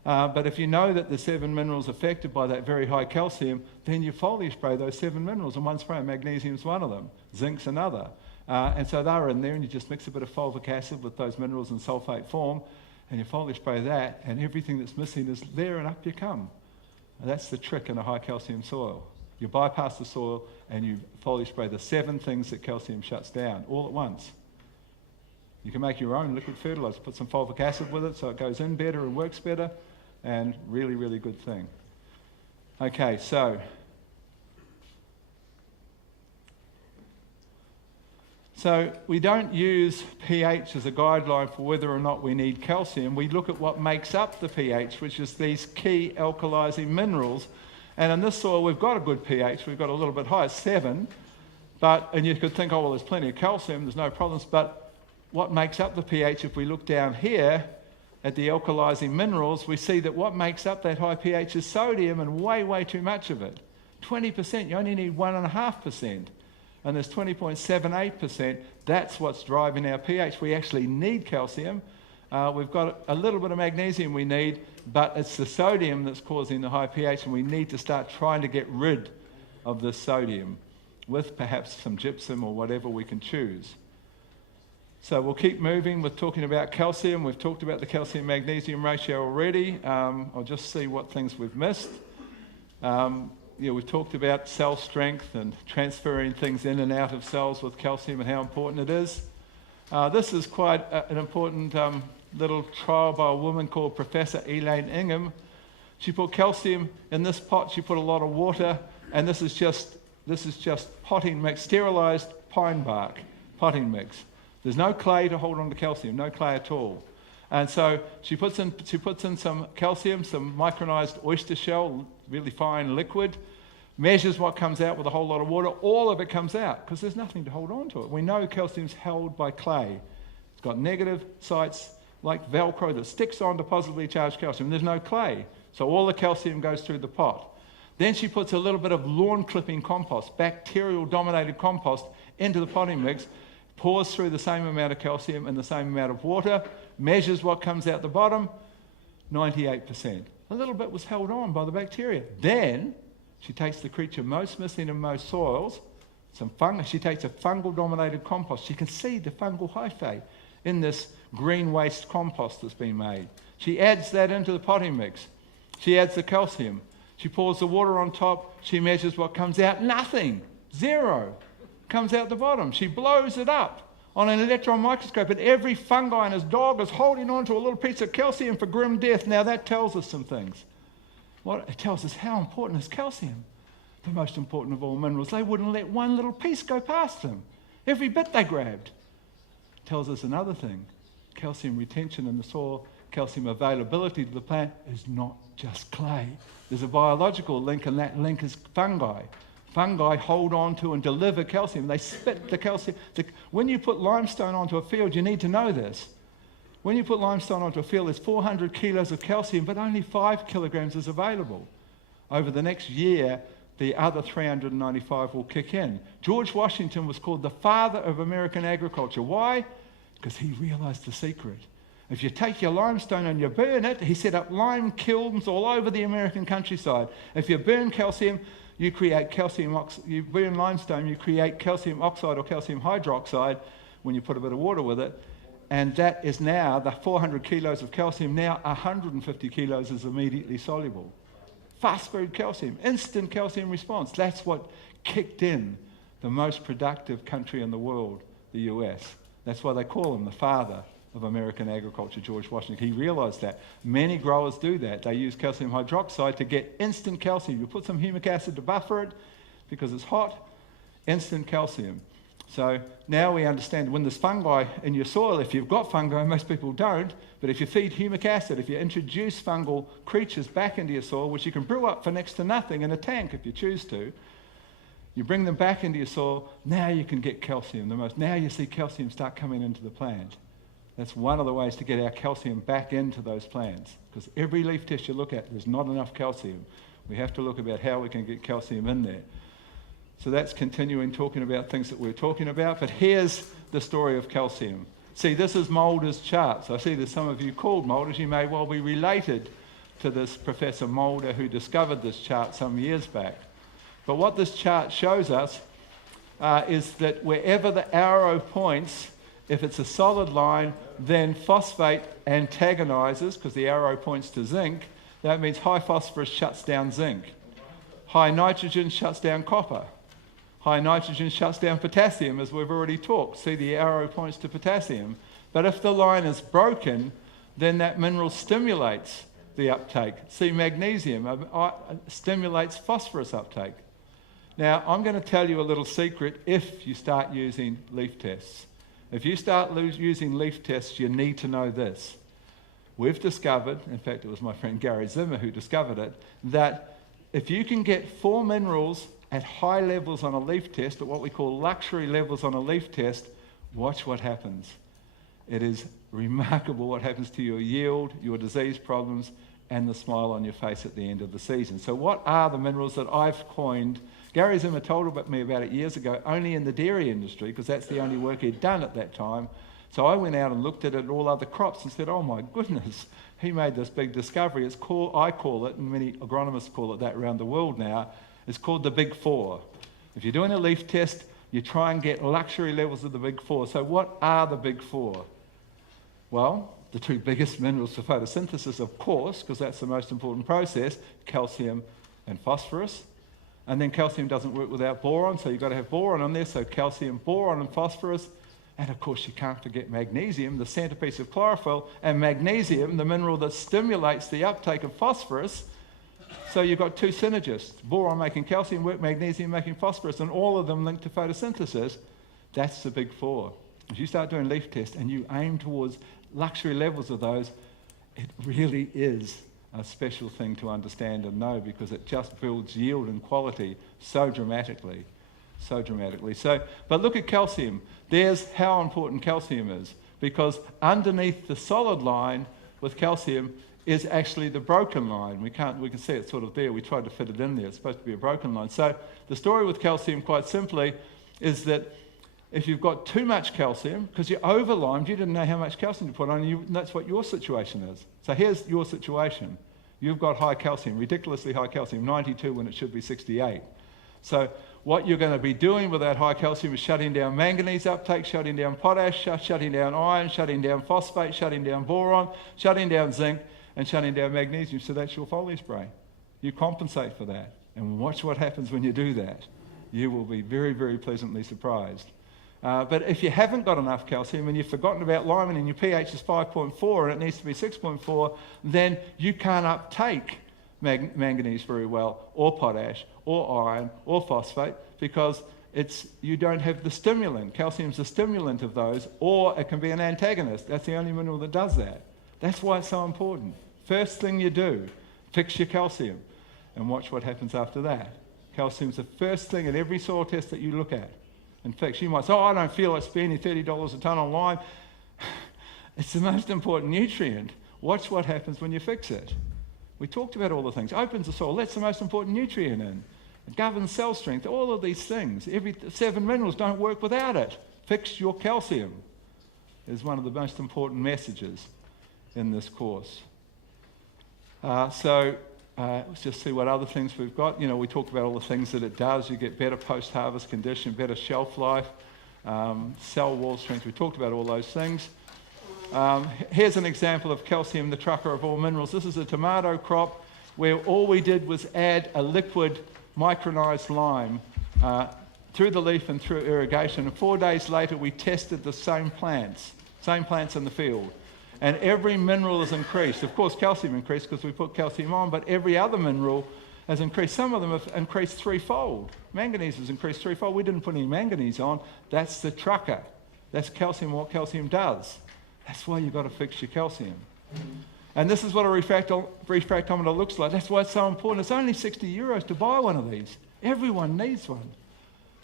But if you know that the 7 minerals affected by that very high calcium, then you foliar spray those 7 minerals in one spray. Magnesium's one of them, zinc's another. And so they're in there, and you just mix a bit of fulvic acid with those minerals in sulfate form, and you foliar spray that, and everything that's missing is there, and up you come. And that's the trick in a high calcium soil. You bypass the soil, and you foliar spray the 7 things that calcium shuts down all at once. You can make your own liquid fertilizer, put some fulvic acid with it so it goes in better and works better, and really, really good thing. Okay, so we don't use pH as a guideline for whether or not we need calcium. We look at what makes up the pH, which is these key alkalizing minerals. And in this soil, we've got a good pH. We've got a little bit higher, 7. And you could think, oh, well, there's plenty of calcium. There's no problems. But what makes up the pH, if we look down here at the alkalizing minerals, we see that what makes up that high pH is sodium, and way, way too much of it. 20%, you only need 1.5%. And there's 20.78%. That's what's driving our pH. We actually need calcium. We've got a little bit of magnesium we need, but it's the sodium that's causing the high pH, and we need to start trying to get rid of this sodium with perhaps some gypsum or whatever we can choose. So we'll keep moving with talking about calcium. We've talked about the calcium-magnesium ratio already. I'll just see what things we've missed. We've talked about cell strength and transferring things in and out of cells with calcium and how important it is. This is quite an important little trial by a woman called Professor Elaine Ingham. She put calcium in this pot. She put a lot of water, and this is just potting mix, sterilized pine bark potting mix. There's no clay to hold on to calcium, no clay at all. And so she puts in some calcium, some micronized oyster shell, really fine liquid, measures what comes out with a whole lot of water. All of it comes out because there's nothing to hold on to it. We know calcium's held by clay. It's got negative sites like Velcro that sticks onto positively charged calcium. There's no clay, so all the calcium goes through the pot. Then she puts a little bit of lawn clipping compost, bacterial-dominated compost, into the potting mix, pours through the same amount of calcium and the same amount of water, measures what comes out the bottom, 98%. A little bit was held on by the bacteria. Then she takes the creature most missing in most soils, some fungus. She takes a fungal-dominated compost. She can see the fungal hyphae in this green waste compost that's been made. She adds that into the potting mix. She adds the calcium. She pours the water on top. She measures what comes out. Nothing. 0 comes out the bottom. She blows it up on an electron microscope, and every fungi in his dog is holding on to a little piece of calcium for grim death. Now that tells us some things. It tells us how important is calcium, the most important of all minerals. They wouldn't let one little piece go past them. Every bit they grabbed. It tells us another thing. Calcium retention in the soil, calcium availability to the plant is not just clay. There's a biological link, and that link is fungi. Fungi hold on to and deliver calcium. They spit the calcium. When you put limestone onto a field, you need to know this. When you put limestone onto a field, there's 400 kilos of calcium, but only 5 kilograms is available. Over the next year, the other 395 will kick in. George Washington was called the father of American agriculture. Why? Because he realized the secret. If you take your limestone and you burn it, he set up lime kilns all over the American countryside. If you burn calcium, you create calcium oxide. You burn limestone, you create calcium oxide or calcium hydroxide when you put a bit of water with it. And that is now, the 400 kilos of calcium, now 150 kilos is immediately soluble. Fast food calcium, instant calcium response. That's what kicked in the most productive country in the world, the US. That's why they call him the father of American agriculture, George Washington. He realized that. Many growers do that. They use calcium hydroxide to get instant calcium. You put some humic acid to buffer it because it's hot, instant calcium. So now we understand when there's fungi in your soil, if you've got fungi, most people don't, but if you feed humic acid, if you introduce fungal creatures back into your soil, which you can brew up for next to nothing in a tank if you choose to, you bring them back into your soil, now you can get calcium the most. Now you see calcium start coming into the plant. That's one of the ways to get our calcium back into those plants, because every leaf test you look at, there's not enough calcium. We have to look about how we can get calcium in there. So that's continuing talking about things that we're talking about, but here's the story of calcium. See, this is Mulder's charts. I see there's some of you called Mulders. You may well be related to this Professor Mulder who discovered this chart some years back. But what this chart shows us is that wherever the arrow points, if it's a solid line, then phosphate antagonizes, because the arrow points to zinc. That means high phosphorus shuts down zinc. High nitrogen shuts down copper. High nitrogen shuts down potassium, as we've already talked. See, the arrow points to potassium. But if the line is broken, then that mineral stimulates the uptake. See, magnesium stimulates phosphorus uptake. Now, I'm going to tell you a little secret if you start using leaf tests. If you start using leaf tests, you need to know this. We've discovered, in fact, it was my friend Gary Zimmer who discovered it, that if you can get 4 minerals at high levels on a leaf test, at what we call luxury levels on a leaf test, watch what happens. It is remarkable what happens to your yield, your disease problems, and the smile on your face at the end of the season. So what are the minerals that I've coined? Gary Zimmer told me about it years ago, only in the dairy industry, because that's the only work he'd done at that time. So I went out and looked at it, all other crops, and said, oh my goodness, he made this big discovery. I call it, and many agronomists call it that around the world now, it's called the Big Four. If you're doing a leaf test, you try and get luxury levels of the Big Four. So what are the Big Four? Well, the 2 biggest minerals for photosynthesis, of course, because that's the most important process, calcium and phosphorus. And then calcium doesn't work without boron, so you've got to have boron on there, so calcium, boron, and phosphorus. And of course, you can't forget magnesium, the centerpiece of chlorophyll, and magnesium, the mineral that stimulates the uptake of phosphorus. So you've got 2 synergists, boron making calcium work, magnesium making phosphorus, and all of them linked to photosynthesis. That's the Big Four. If you start doing leaf tests and you aim towards luxury levels of those, it really is a special thing to understand and know, because it just builds yield and quality so dramatically. But look at calcium. There's how important calcium is, because underneath the solid line with calcium is actually the broken line. We can see it sort of there. We tried to fit it in there. It's supposed to be a broken line. So the story with calcium, quite simply, is that if you've got too much calcium, because you're overlimed, you didn't know how much calcium to put on, that's what your situation is. So here's your situation. You've got high calcium, ridiculously high calcium, 92 when it should be 68. So what you're going to be doing with that high calcium is shutting down manganese uptake, shutting down potash, shutting down iron, shutting down phosphate, shutting down boron, shutting down zinc, and shutting down magnesium. So that's your foliar spray. You compensate for that. And watch what happens when you do that. You will be very, very pleasantly surprised. But if you haven't got enough calcium and you've forgotten about liming and your pH is 5.4 and it needs to be 6.4, then you can't uptake manganese very well, or potash, or iron, or phosphate, because you don't have the stimulant. Calcium's the stimulant of those, or it can be an antagonist. That's the only mineral that does that. That's why it's so important. First thing you do, fix your calcium, and watch what happens after that. Calcium's the first thing in every soil test that you look at. In fact, you might say, I don't feel like spending $30 a tonne on lime. It's the most important nutrient. Watch what happens when you fix it. We talked about all the things. Opens the soil, lets the most important nutrient in. It governs cell strength, all of these things. 7 minerals don't work without it. Fix your calcium is one of the most important messages in this course. Let's just see what other things we've got. We talked about all the things that it does. You get better post-harvest condition, better shelf life, cell wall strength. We talked about all those things. Here's an example of calcium, the trucker of all minerals. This is a tomato crop where all we did was add a liquid micronized lime through the leaf and through irrigation. And 4 days later, we tested the same plants in the field. And every mineral has increased. Of course, calcium increased because we put calcium on, but every other mineral has increased. Some of them have increased 3-fold. Manganese has increased 3-fold. We didn't put any manganese on. That's the trucker. That's calcium, what calcium does. That's why you've got to fix your calcium. And this is what a refractometer looks like. That's why it's so important. It's only €60 to buy one of these. Everyone needs one.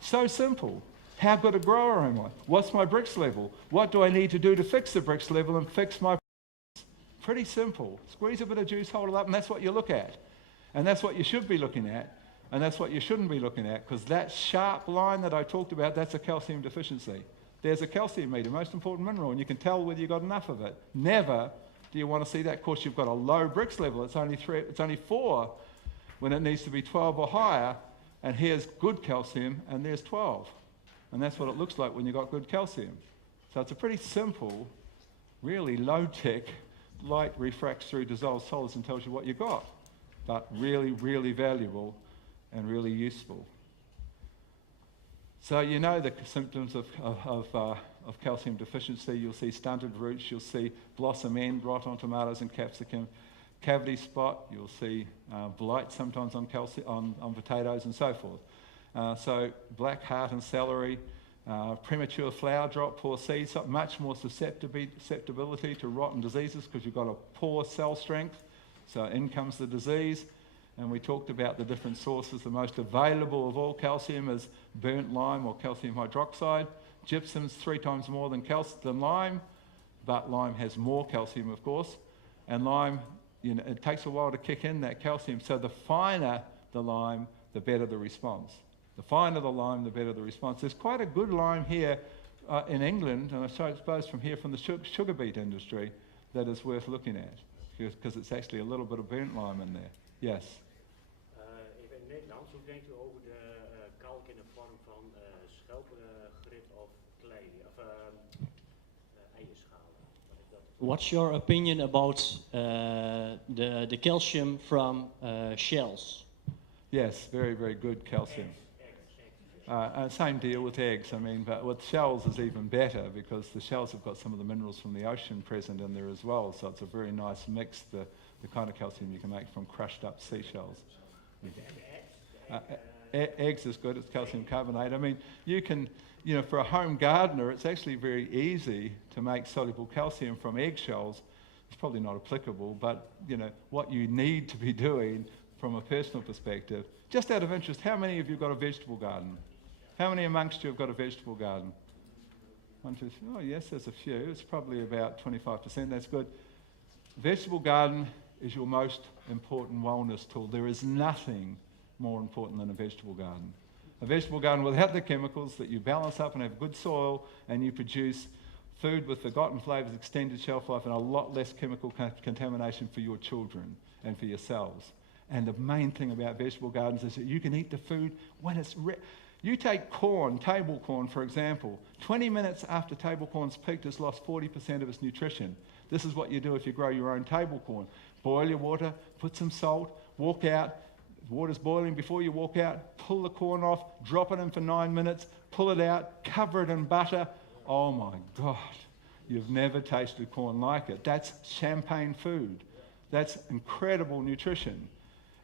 So simple. How good a grower am I? What's my bricks level? What do I need to do to fix the bricks level and fix my bricks? Pretty simple. Squeeze a bit of juice, hold it up, and that's what you look at. And that's what you should be looking at. And that's what you shouldn't be looking at, because that sharp line that I talked about, that's a calcium deficiency. There's a calcium meter, most important mineral, and you can tell whether you've got enough of it. Never Do you want to see that? Of course, you've got a low Brix level. It's only 4 when it needs to be 12 or higher. And here's good calcium, and there's 12. And that's what it looks like when you've got good calcium. So it's a pretty simple, really low-tech, light refracts through dissolved solids and tells you what you got. But really, really valuable and really useful. So you know the symptoms of calcium deficiency. You'll see stunted roots. You'll see blossom end rot on tomatoes and capsicum. Cavity spot. You'll see blight sometimes on potatoes and so forth. So black heart and celery. Premature flower drop, poor seeds, much more susceptibility to rotten diseases because you've got a poor cell strength. So in comes the disease. And we talked about the different sources. The most available of all calcium is burnt lime or calcium hydroxide. Gypsum's 3 times more than lime, but lime has more calcium, of course. And lime, it takes a while to kick in that calcium. So the finer the lime, the better the response. The finer the lime, the better the response. There's quite a good lime here in England, and I suppose from the sugar beet industry, that is worth looking at, because it's actually a little bit of burnt lime in there. Yes? Even in Nederlands, hoe denkt u over de kalk in de vorm van schelpengrit of klei, of eierschalen? What's your opinion about the calcium from shells? Yes, very, very good calcium. Same deal with eggs. I mean, but with shells is even better because the shells have got some of the minerals from the ocean present in there as well. So it's a very nice mix, the kind of calcium you can make from crushed up seashells. Eggs is good. It's calcium carbonate. I mean, you can, for a home gardener, it's actually very easy to make soluble calcium from eggshells. It's probably not applicable, but, what you need to be doing from a personal perspective. Just out of interest, how many of you have got a vegetable garden? How many amongst you have got a vegetable garden? 1, 2, 3. Oh, yes, there's a few. It's probably about 25%. That's good. Vegetable garden is your most important wellness tool. There is nothing more important than a vegetable garden. A vegetable garden without the chemicals that you balance up and have good soil and you produce food with forgotten flavours, extended shelf life and a lot less chemical contamination for your children and for yourselves. And the main thing about vegetable gardens is that you can eat the food when it's You take corn, table corn, for example. 20 minutes after table corn's picked, it's lost 40% of its nutrition. This is what you do if you grow your own table corn. Boil your water, put some salt, walk out. Water's boiling before you walk out. Pull the corn off, drop it in for 9 minutes, pull it out, cover it in butter. Oh my God, you've never tasted corn like it. That's champagne food. That's incredible nutrition.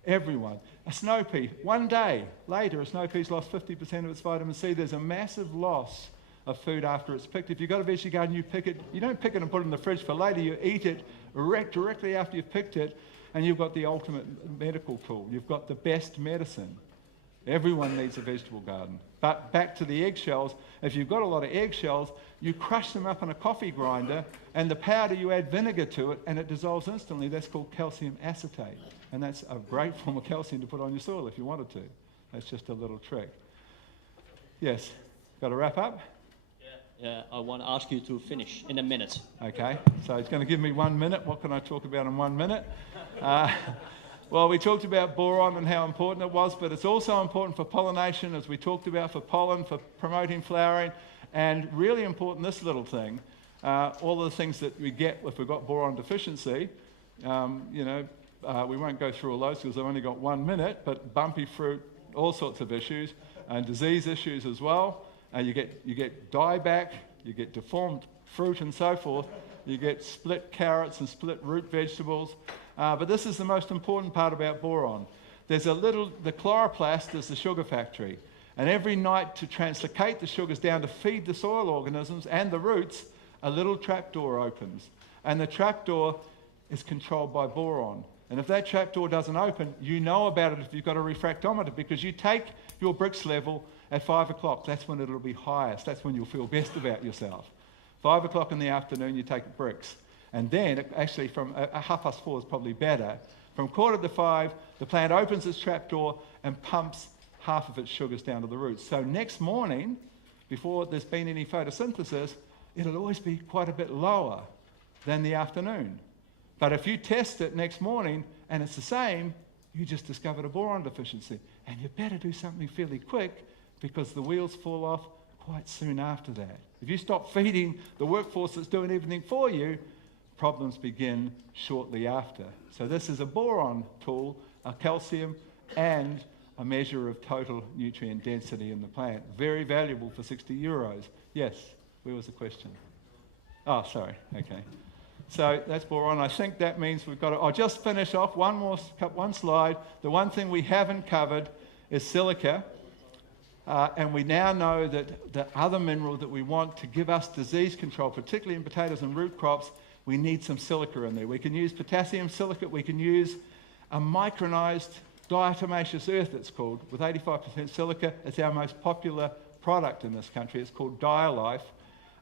Everyone. A snow pea, 1 day later, a snow pea's lost 50% of its vitamin C. There's a massive loss of food after it's picked. If you've got a vegetable garden, you pick it. You don't pick it and put it in the fridge for later. You eat it directly after you've picked it, and you've got the ultimate medical tool. You've got the best medicine. Everyone needs a vegetable garden. But back to the eggshells, if you've got a lot of eggshells, you crush them up in a coffee grinder, and the powder, you add vinegar to it, and it dissolves instantly. That's called calcium acetate. And that's a great form of calcium to put on your soil if you wanted to. That's just a little trick. Yes, got to wrap up? Yeah, I want to ask you to finish in a minute. Okay, so he's going to give me 1 minute. What can I talk about in 1 minute? Well, we talked about boron and how important it was, but it's also important for pollination, as we talked about, for pollen, for promoting flowering, and really important, this little thing, all of the things that we get if we've got boron deficiency, we won't go through all those because I've only got 1 minute, but bumpy fruit, all sorts of issues, and disease issues as well. You get dieback, you get deformed fruit and so forth, you get split carrots and split root vegetables. But this is the most important part about boron. The chloroplast is the sugar factory. And every night to translocate the sugars down to feed the soil organisms and the roots, a little trapdoor opens. And the trapdoor is controlled by boron. And if that trapdoor doesn't open, you know about it if you've got a refractometer, because you take your Brix level at 5 o'clock. That's when it'll be highest. That's when you'll feel best about yourself. 5 o'clock in the afternoon, you take Brix. And then, actually, from 4:30 is probably better. From 4:45, the plant opens its trapdoor and pumps half of its sugars down to the roots. So next morning, before there's been any photosynthesis, it'll always be quite a bit lower than the afternoon. But if you test it next morning and it's the same, you just discovered a boron deficiency. And you better do something fairly quick because the wheels fall off quite soon after that. If you stop feeding the workforce that's doing everything for you, problems begin shortly after. So this is a boron tool, a calcium, and a measure of total nutrient density in the plant. Very valuable for €60. Yes, where was the question? Oh, sorry, okay. So that's boron. I think that means we've got to... I'll just finish off one slide. The one thing we haven't covered is silica. And we now know that the other mineral that we want to give us disease control, particularly in potatoes and root crops, we need some silica in there. We can use potassium silicate. We can use a micronized diatomaceous earth, it's called, with 85% silica. It's our most popular product in this country. It's called Dialife.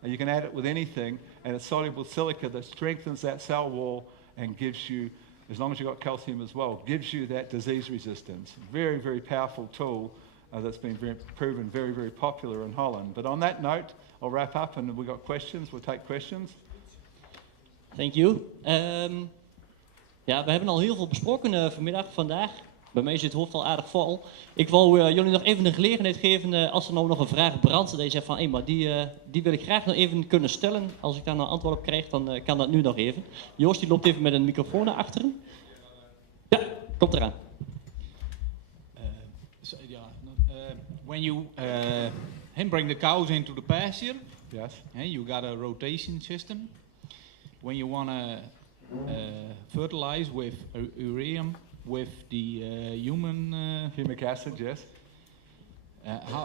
And you can add it with anything, and it's soluble silica that strengthens that cell wall and gives you, as long as you've got calcium as well, gives you that disease resistance. Very, very powerful tool that's been proven very, very popular in Holland. But on that note, I'll wrap up, and if we've got questions, we'll take questions. Thank you. Ja, we hebben al heel veel besproken vandaag. Bij mij zit het hoofd al aardig vol. Ik wil jullie nog even de gelegenheid geven, als er nou nog een vraag brandt, dat je zegt van, maar die wil ik graag nog even kunnen stellen. Als ik daar een antwoord op krijg, dan kan dat nu nog even. Joost die loopt even met een microfoon naar achteren. Ja, komt eraan. When you bring the cows into the pasture, Yes. You got a rotation system. When you want to fertilize with urea, with the Humic acid, yes.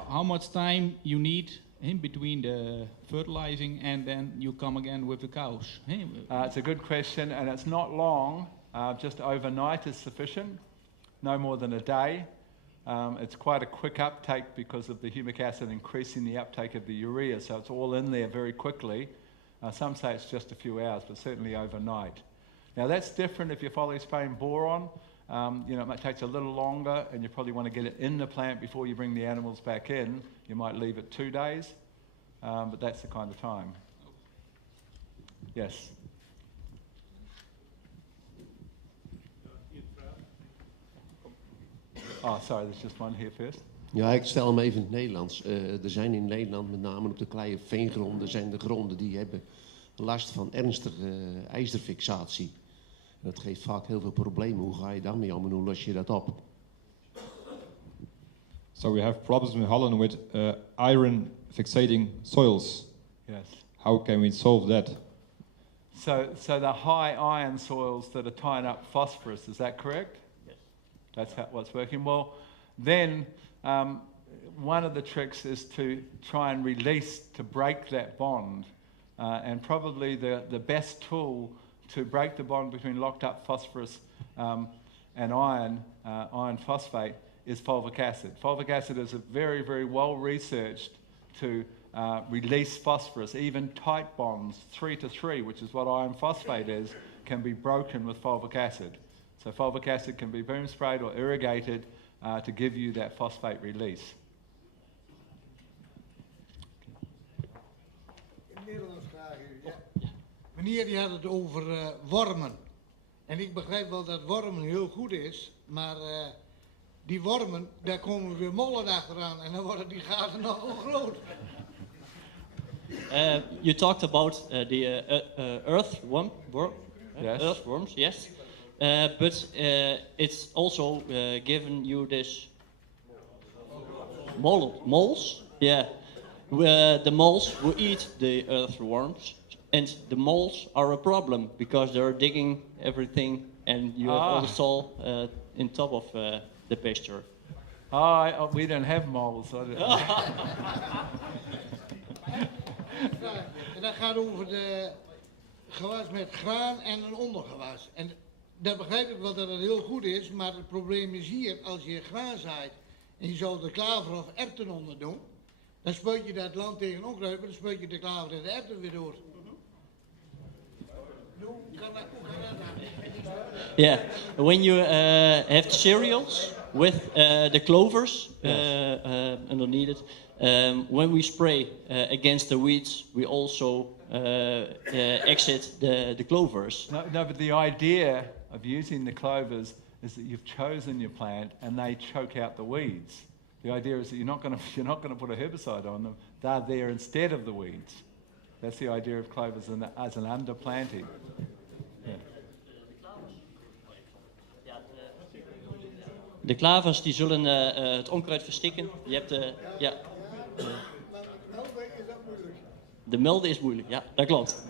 how much time you need in between the fertilizing and then you come again with the cows? It's a good question, and it's not long. Just overnight is sufficient, no more than a day. It's quite a quick uptake because of the humic acid increasing the uptake of the urea, so it's all in there very quickly. Some say it's just a few hours, but certainly overnight. Now that's different if you're foliar spraying boron. It takes a little longer, and you probably want to get it in the plant before you bring the animals back in. You might leave it 2 days, but that's the kind of time. Yes. Oh, sorry, there's just one here first. Ja, ik stel hem even in het Nederlands. Er zijn in Nederland, met name op de kleine veengronden, zijn de gronden die hebben last van ernstige ijzerfixatie. Dat geeft vaak heel veel problemen. Hoe ga je daarmee om en hoe los je dat op? So we have problems in Holland with iron fixating soils. Yes. How can we solve that? So the high iron soils that are tying up phosphorus, is that correct? Yes. That's what's working. Well, then one of the tricks is to try and release, to break that bond. And probably the best tool to break the bond between locked up phosphorus and iron phosphate, is fulvic acid. Fulvic acid is very, very well researched to release phosphorus. Even tight bonds, 3-3, which is what iron phosphate is, can be broken with fulvic acid. So fulvic acid can be boom sprayed or irrigated to give you that phosphate release. Nederlands vraag u. Ja. Meneer, die had het over wormen. En ik begrijp wel dat wormen heel goed is, maar die wormen, daar komen weer mollen achteraan en dan worden die gaten nogal groot. You talked about the earthworm, Yes. earthworms, yes. But it's also given you this moles. Yeah, the moles will eat the earthworms, and the moles are a problem because they're digging everything, and you have all the soil in top of the pasture. We don't have moles. En dat gaat over de gewas met graan en een ondergewas. En dat begrijp ik wel dat het heel goed is, maar het probleem is hier, als je graan zaait en je zou de klaver of erwten onder doen, dan spuit je dat land tegen onkruid, dan spuit je de klaver en de erwten weer door. Hoe kan dat nou? Yeah, when you have cereals with the clovers underneath it, When we spray against the weeds, we also exit the clovers. No, but the idea of using the clovers is that you've chosen your plant and they choke out the weeds. The idea is that you're not going to put a herbicide on them. They're there instead of the weeds. That's the idea of clovers as an underplanting. Yeah. De klavers die zullen het onkruid verstikken. Je hebt de Mulder is moeilijk. Ja, dat klopt.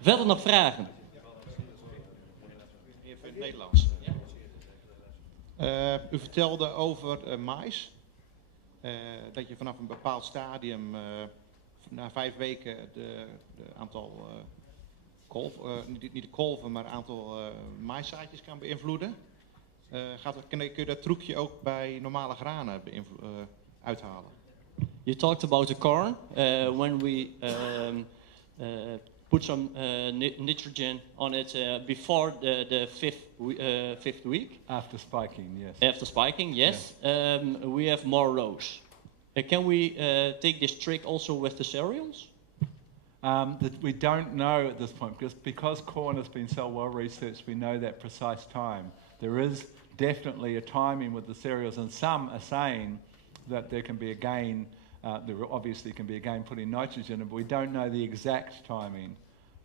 Verder nog vragen? Even in het Nederlands. U vertelde over mais. Dat je vanaf een bepaald stadium, na 5 weken, de aantal niet de kolven, maar aantal maiszaadjes kan beïnvloeden. Kun je dat trucje ook bij normale granen uithalen? You talked about the corn. When we put some nitrogen on it before the fifth week. After spiking, yes. After spiking, yes. Yeah. We have more rows. Can we take this trick also with the cereals? We don't know at this point because corn has been so well researched. We know that precise time. There is definitely a timing with the cereals, and some are saying that there can be a gain. There obviously can be a gain putting nitrogen in, but we don't know the exact timing.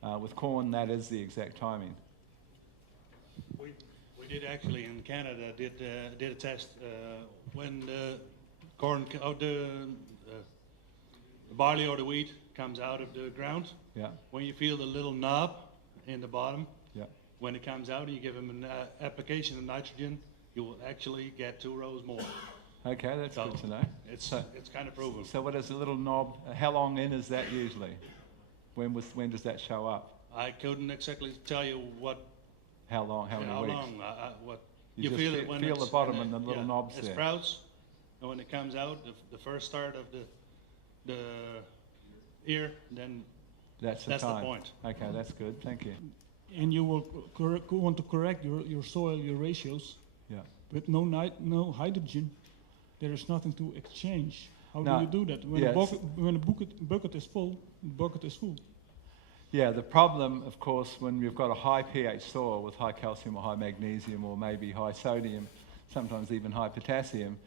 With corn, that is the exact timing. We did actually in Canada did a test when the corn, the barley or the wheat comes out of the ground. Yeah. When you feel the little knob in the bottom. Yeah. When it comes out and you give them an application of nitrogen, you will actually get 2 rows more. Okay, that's good to know. It's kind of proven. So what is the little knob? How long in is that usually? When does that show up? I couldn't exactly tell you what. How long? How many weeks? What you feel it when feel the bottom and the little knobs it there. sprouts, and when it comes out, the first start of the ear, then that's the point. Okay, that's good. Thank you. And you will want to correct your soil, your ratios. Yeah. With no hydrogen, there is nothing to exchange. How do you do that? When a bucket is full, the bucket is full. Yeah, the problem, of course, when you've got a high pH soil with high calcium or high magnesium or maybe high sodium, sometimes even high potassium,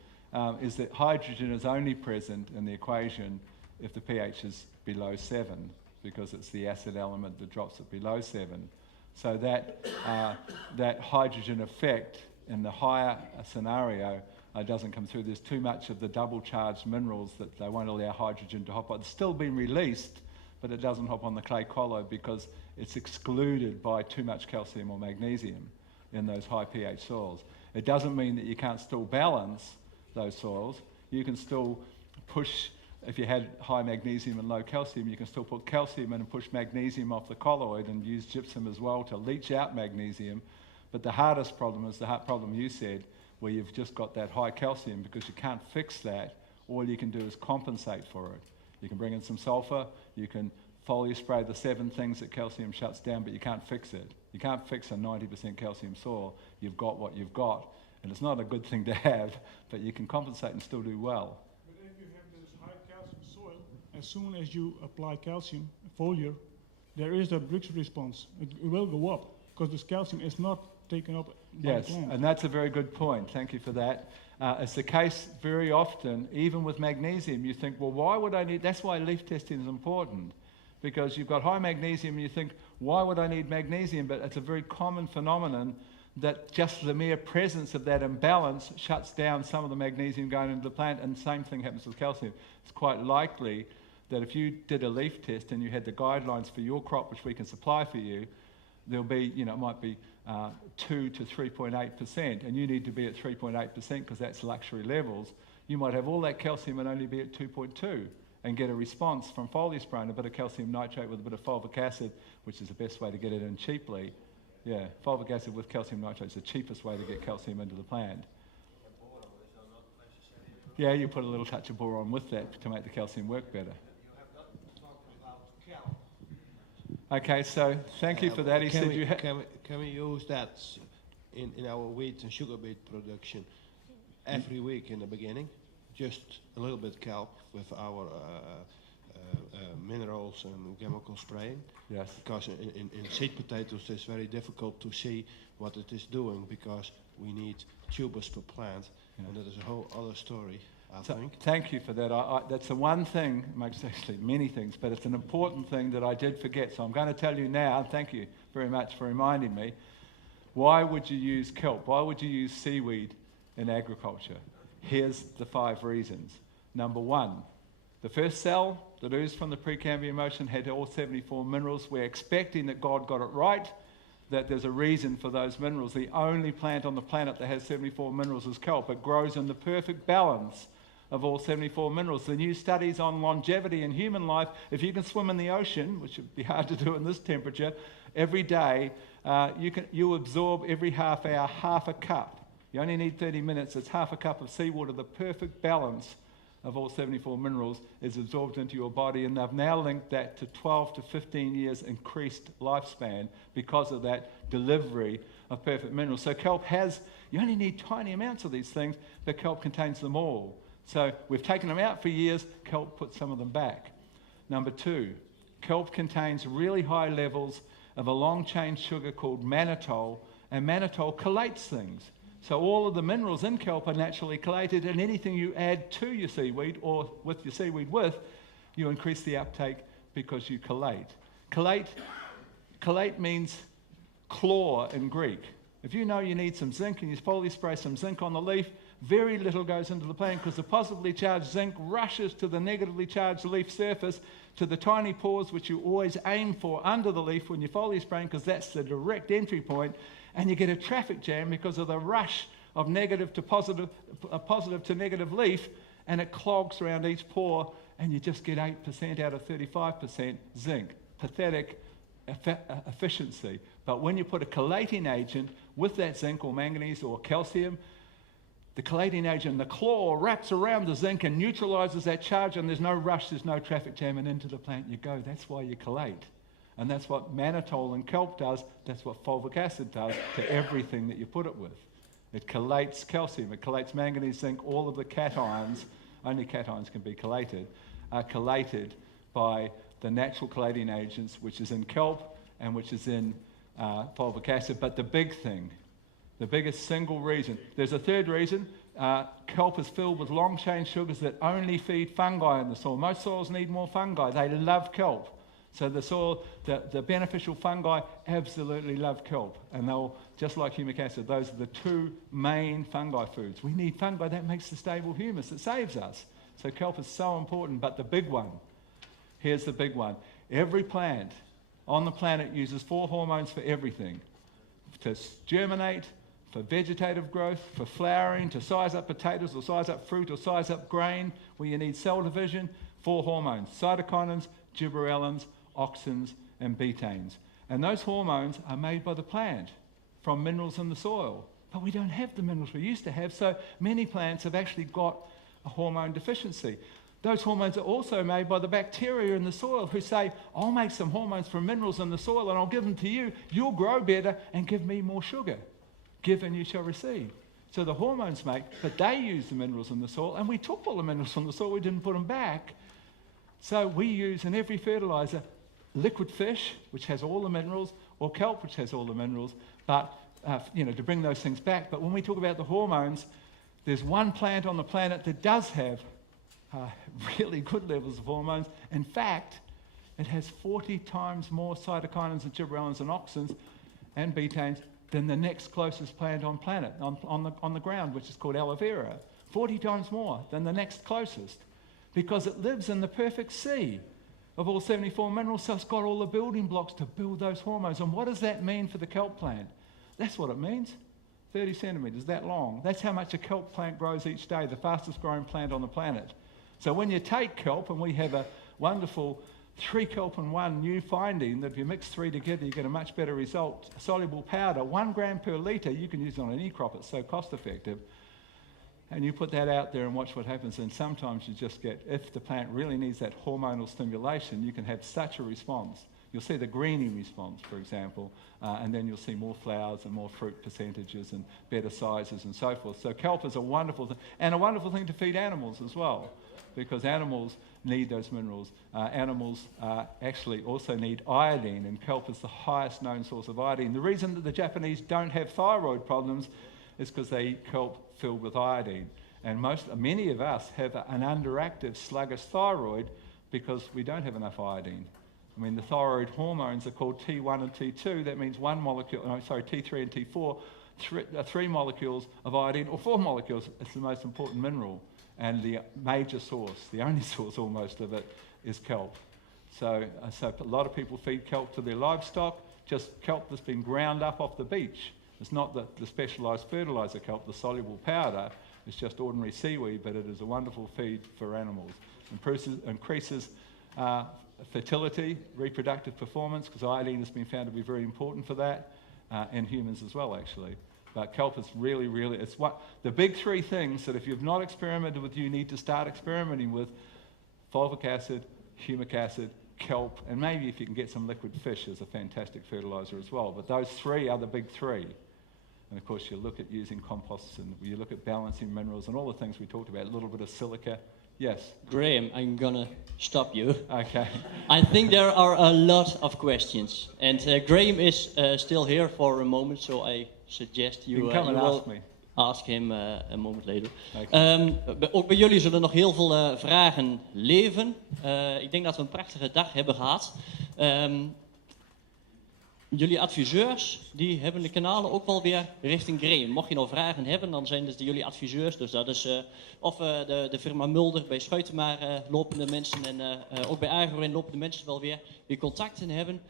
is that hydrogen is only present in the equation if the pH is below 7, because it's the acid element that drops it below 7. So that hydrogen effect in the higher scenario doesn't come through. There's too much of the double charged minerals that they won't allow hydrogen to hop on. It's still been released, but it doesn't hop on the clay colloid because it's excluded by too much calcium or magnesium in those high pH soils. It doesn't mean that you can't still balance those soils. You can still push, if you had high magnesium and low calcium, you can still put calcium in and push magnesium off the colloid and use gypsum as well to leach out magnesium. But the hardest problem is the problem you said, where you've just got that high calcium, because you can't fix that. All you can do is compensate for it. You can bring in some sulfur, you can foliar spray the 7 things that calcium shuts down, but you can't fix it. You can't fix a 90% calcium soil. You've got what you've got. And it's not a good thing to have, but you can compensate and still do well. But if you have this high calcium soil, as soon as you apply calcium, foliar, there is that Brix response. It will go up, because this calcium is not taken up by the plant. And that's a very good point. Thank you for that. It's the case very often, even with magnesium, you think, well, why would I need, that's why leaf testing is important, because you've got high magnesium and you think, why would I need magnesium? But it's a very common phenomenon that just the mere presence of that imbalance shuts down some of the magnesium going into the plant, and the same thing happens with calcium. It's quite likely that if you did a leaf test and you had the guidelines for your crop, which we can supply for you, there'll be, it might be 2 to 3.8%, and you need to be at 3.8% because that's luxury levels. You might have all that calcium and only be at 2.2 and get a response from foliar spray and a bit of calcium nitrate with a bit of fulvic acid, which is the best way to get it in cheaply. Yeah, fulvic acid with calcium nitrate is the cheapest way to get calcium into the plant. Yeah, you put a little touch of boron with that to make the calcium work better. Okay, so thank you for that. He said you can we use that in our wheat and sugar beet production every week in the beginning? just a little bit kelp with our minerals and chemical spraying. Yes. Because in seed potatoes it's very difficult to see what it is doing because we need tubers per plant, and that is a whole other story, I think. Thank you for that. That's the one thing, makes actually many things, but it's an important thing that I did forget. So I'm going to tell you now, and thank you very much for reminding me. Why would you use kelp? Why would you use seaweed in agriculture? Here's the 5 reasons. Number 1, the first cell that oozed from the Precambrian ocean had all 74 minerals. We're expecting that God got it right, that there's a reason for those minerals. The only plant on the planet that has 74 minerals is kelp. It grows in the perfect balance of all 74 minerals. The new studies on longevity in human life, if you can swim in the ocean, which would be hard to do in this temperature, every day, you absorb every half hour half a cup. You only need 30 minutes. It's half a cup of seawater. The perfect balance of all 74 minerals is absorbed into your body, and they've now linked that to 12 to 15 years increased lifespan because of that delivery of perfect minerals. So kelp has, you only need tiny amounts of these things, but kelp contains them all. So we've taken them out for years, kelp puts some of them back. Number 2, kelp contains really high levels of a long-chain sugar called mannitol, and mannitol collates things. So all of the minerals in kelp are naturally collated, and anything you add to your seaweed or with your seaweed you increase the uptake because you collate. Collate means claw in Greek. If you know you need some zinc and you probably spray some zinc on the leaf, very little goes into the plant because the positively charged zinc rushes to the negatively charged leaf surface, to the tiny pores which you always aim for under the leaf when you're foliar spraying, because that's the direct entry point, and you get a traffic jam because of the rush of negative to positive, positive to negative leaf, and it clogs around each pore, and you just get 8% out of 35% zinc. Pathetic efficiency. But when you put a chelating agent with that zinc or manganese or calcium, the chelating agent, the claw, wraps around the zinc and neutralizes that charge, and there's no rush, there's no traffic jam, and into the plant you go. That's why you collate. And that's what mannitol and kelp does. That's what fulvic acid does to everything that you put it with. It collates calcium, it collates manganese, zinc, all of the cations, only cations can be collated, are collated by the natural collating agents, which is in kelp and which is in fulvic acid. But the big thing, the biggest single reason, there's a third reason. Kelp is filled with long-chain sugars that only feed fungi in the soil. Most soils need more fungi. They love kelp. So the soil, the beneficial fungi absolutely love kelp. And they'll, just like humic acid, those are the 2 main fungi foods. We need fungi. That makes the stable humus. It saves us. So kelp is so important. But the big one, here's the big one. Every plant on the planet uses 4 hormones for everything. To germinate, for vegetative growth, for flowering, to size up potatoes or size up fruit or size up grain, where you need cell division, 4 hormones: cytokinins, gibberellins, auxins, and betaines. And those hormones are made by the plant from minerals in the soil. But we don't have the minerals we used to have, so many plants have actually got a hormone deficiency. Those hormones are also made by the bacteria in the soil who say, I'll make some hormones from minerals in the soil and I'll give them to you. You'll grow better and give me more sugar. Give and you shall receive. So the hormones make, but they use the minerals in the soil, and we took all the minerals from the soil, we didn't put them back. So we use in every fertilizer liquid fish, which has all the minerals, or kelp, which has all the minerals, but to bring those things back. But when we talk about the hormones, there's one plant on the planet that does have really good levels of hormones. In fact, it has 40 times more cytokinins and gibberellins and auxins and betaines than the next closest plant on planet, on the ground, which is called aloe vera. 40 times more than the next closest, because it lives in the perfect sea of all 74 minerals, so it's got all the building blocks to build those hormones. And what does that mean for the kelp plant? That's what it means. 30 centimeters, that long. That's how much a kelp plant grows each day, the fastest growing plant on the planet. So when you take kelp, and we have a wonderful 3 kelp and 1 new finding, that if you mix 3 together, you get a much better result. Soluble powder, 1 gram per litre, you can use it on any crop, it's so cost effective. And you put that out there and watch what happens, and sometimes you just get, if the plant really needs that hormonal stimulation, you can have such a response. you'll see the greening response, for example, and then you'll see more flowers and more fruit percentages and better sizes and so forth. So kelp is a wonderful thing, and a wonderful thing to feed animals as well, because animals need those minerals. Animals actually also need iodine, and kelp is the highest known source of iodine. The reason that the Japanese don't have thyroid problems is because they eat kelp filled with iodine. And many of us have an underactive, sluggish thyroid because we don't have enough iodine. I mean, the thyroid hormones are called T1 and T2. That means T3 and T4, three molecules of iodine, or 4 molecules. It's the most important mineral. And the major source, the only source almost of it, is kelp. So a lot of people feed kelp to their livestock, just kelp that's been ground up off the beach. It's not the specialised fertiliser kelp, the soluble powder. It's just ordinary seaweed, but it is a wonderful feed for animals. Increases fertility, reproductive performance, because iodine has been found to be very important for that, and humans as well, actually. But kelp is really, it's the big 3 things that if you've not experimented with, you need to start experimenting with: fulvic acid, humic acid, kelp, and maybe if you can get some liquid fish as a fantastic fertiliser as well. But those 3 are the big 3. And of course, you look at using composts, and you look at balancing minerals and all the things we talked about, a little bit of silica. Yes? Graeme, I'm gonna stop you. Okay. I think there are a lot of questions. And Graeme is still here for a moment, so I suggest you, can come and will ask me. ask him a moment later. Okay. Ook bij jullie zullen nog heel veel vragen leven. Ik denk dat we een prachtige dag hebben gehad. Jullie adviseurs, die hebben de kanalen ook wel weer richting Graeme. Mocht je nou vragen hebben, dan zijn het jullie adviseurs. Dus dat is de firma Mulder bij Schuitenmaar lopende mensen. En ook bij Agro lopen de mensen wel weer die contacten hebben.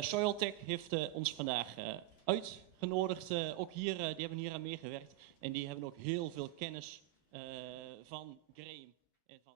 Soiltech heeft ons vandaag uitgenodigd. Ook hier, die hebben hier aan meegewerkt. En die hebben ook heel veel kennis van Graeme. En van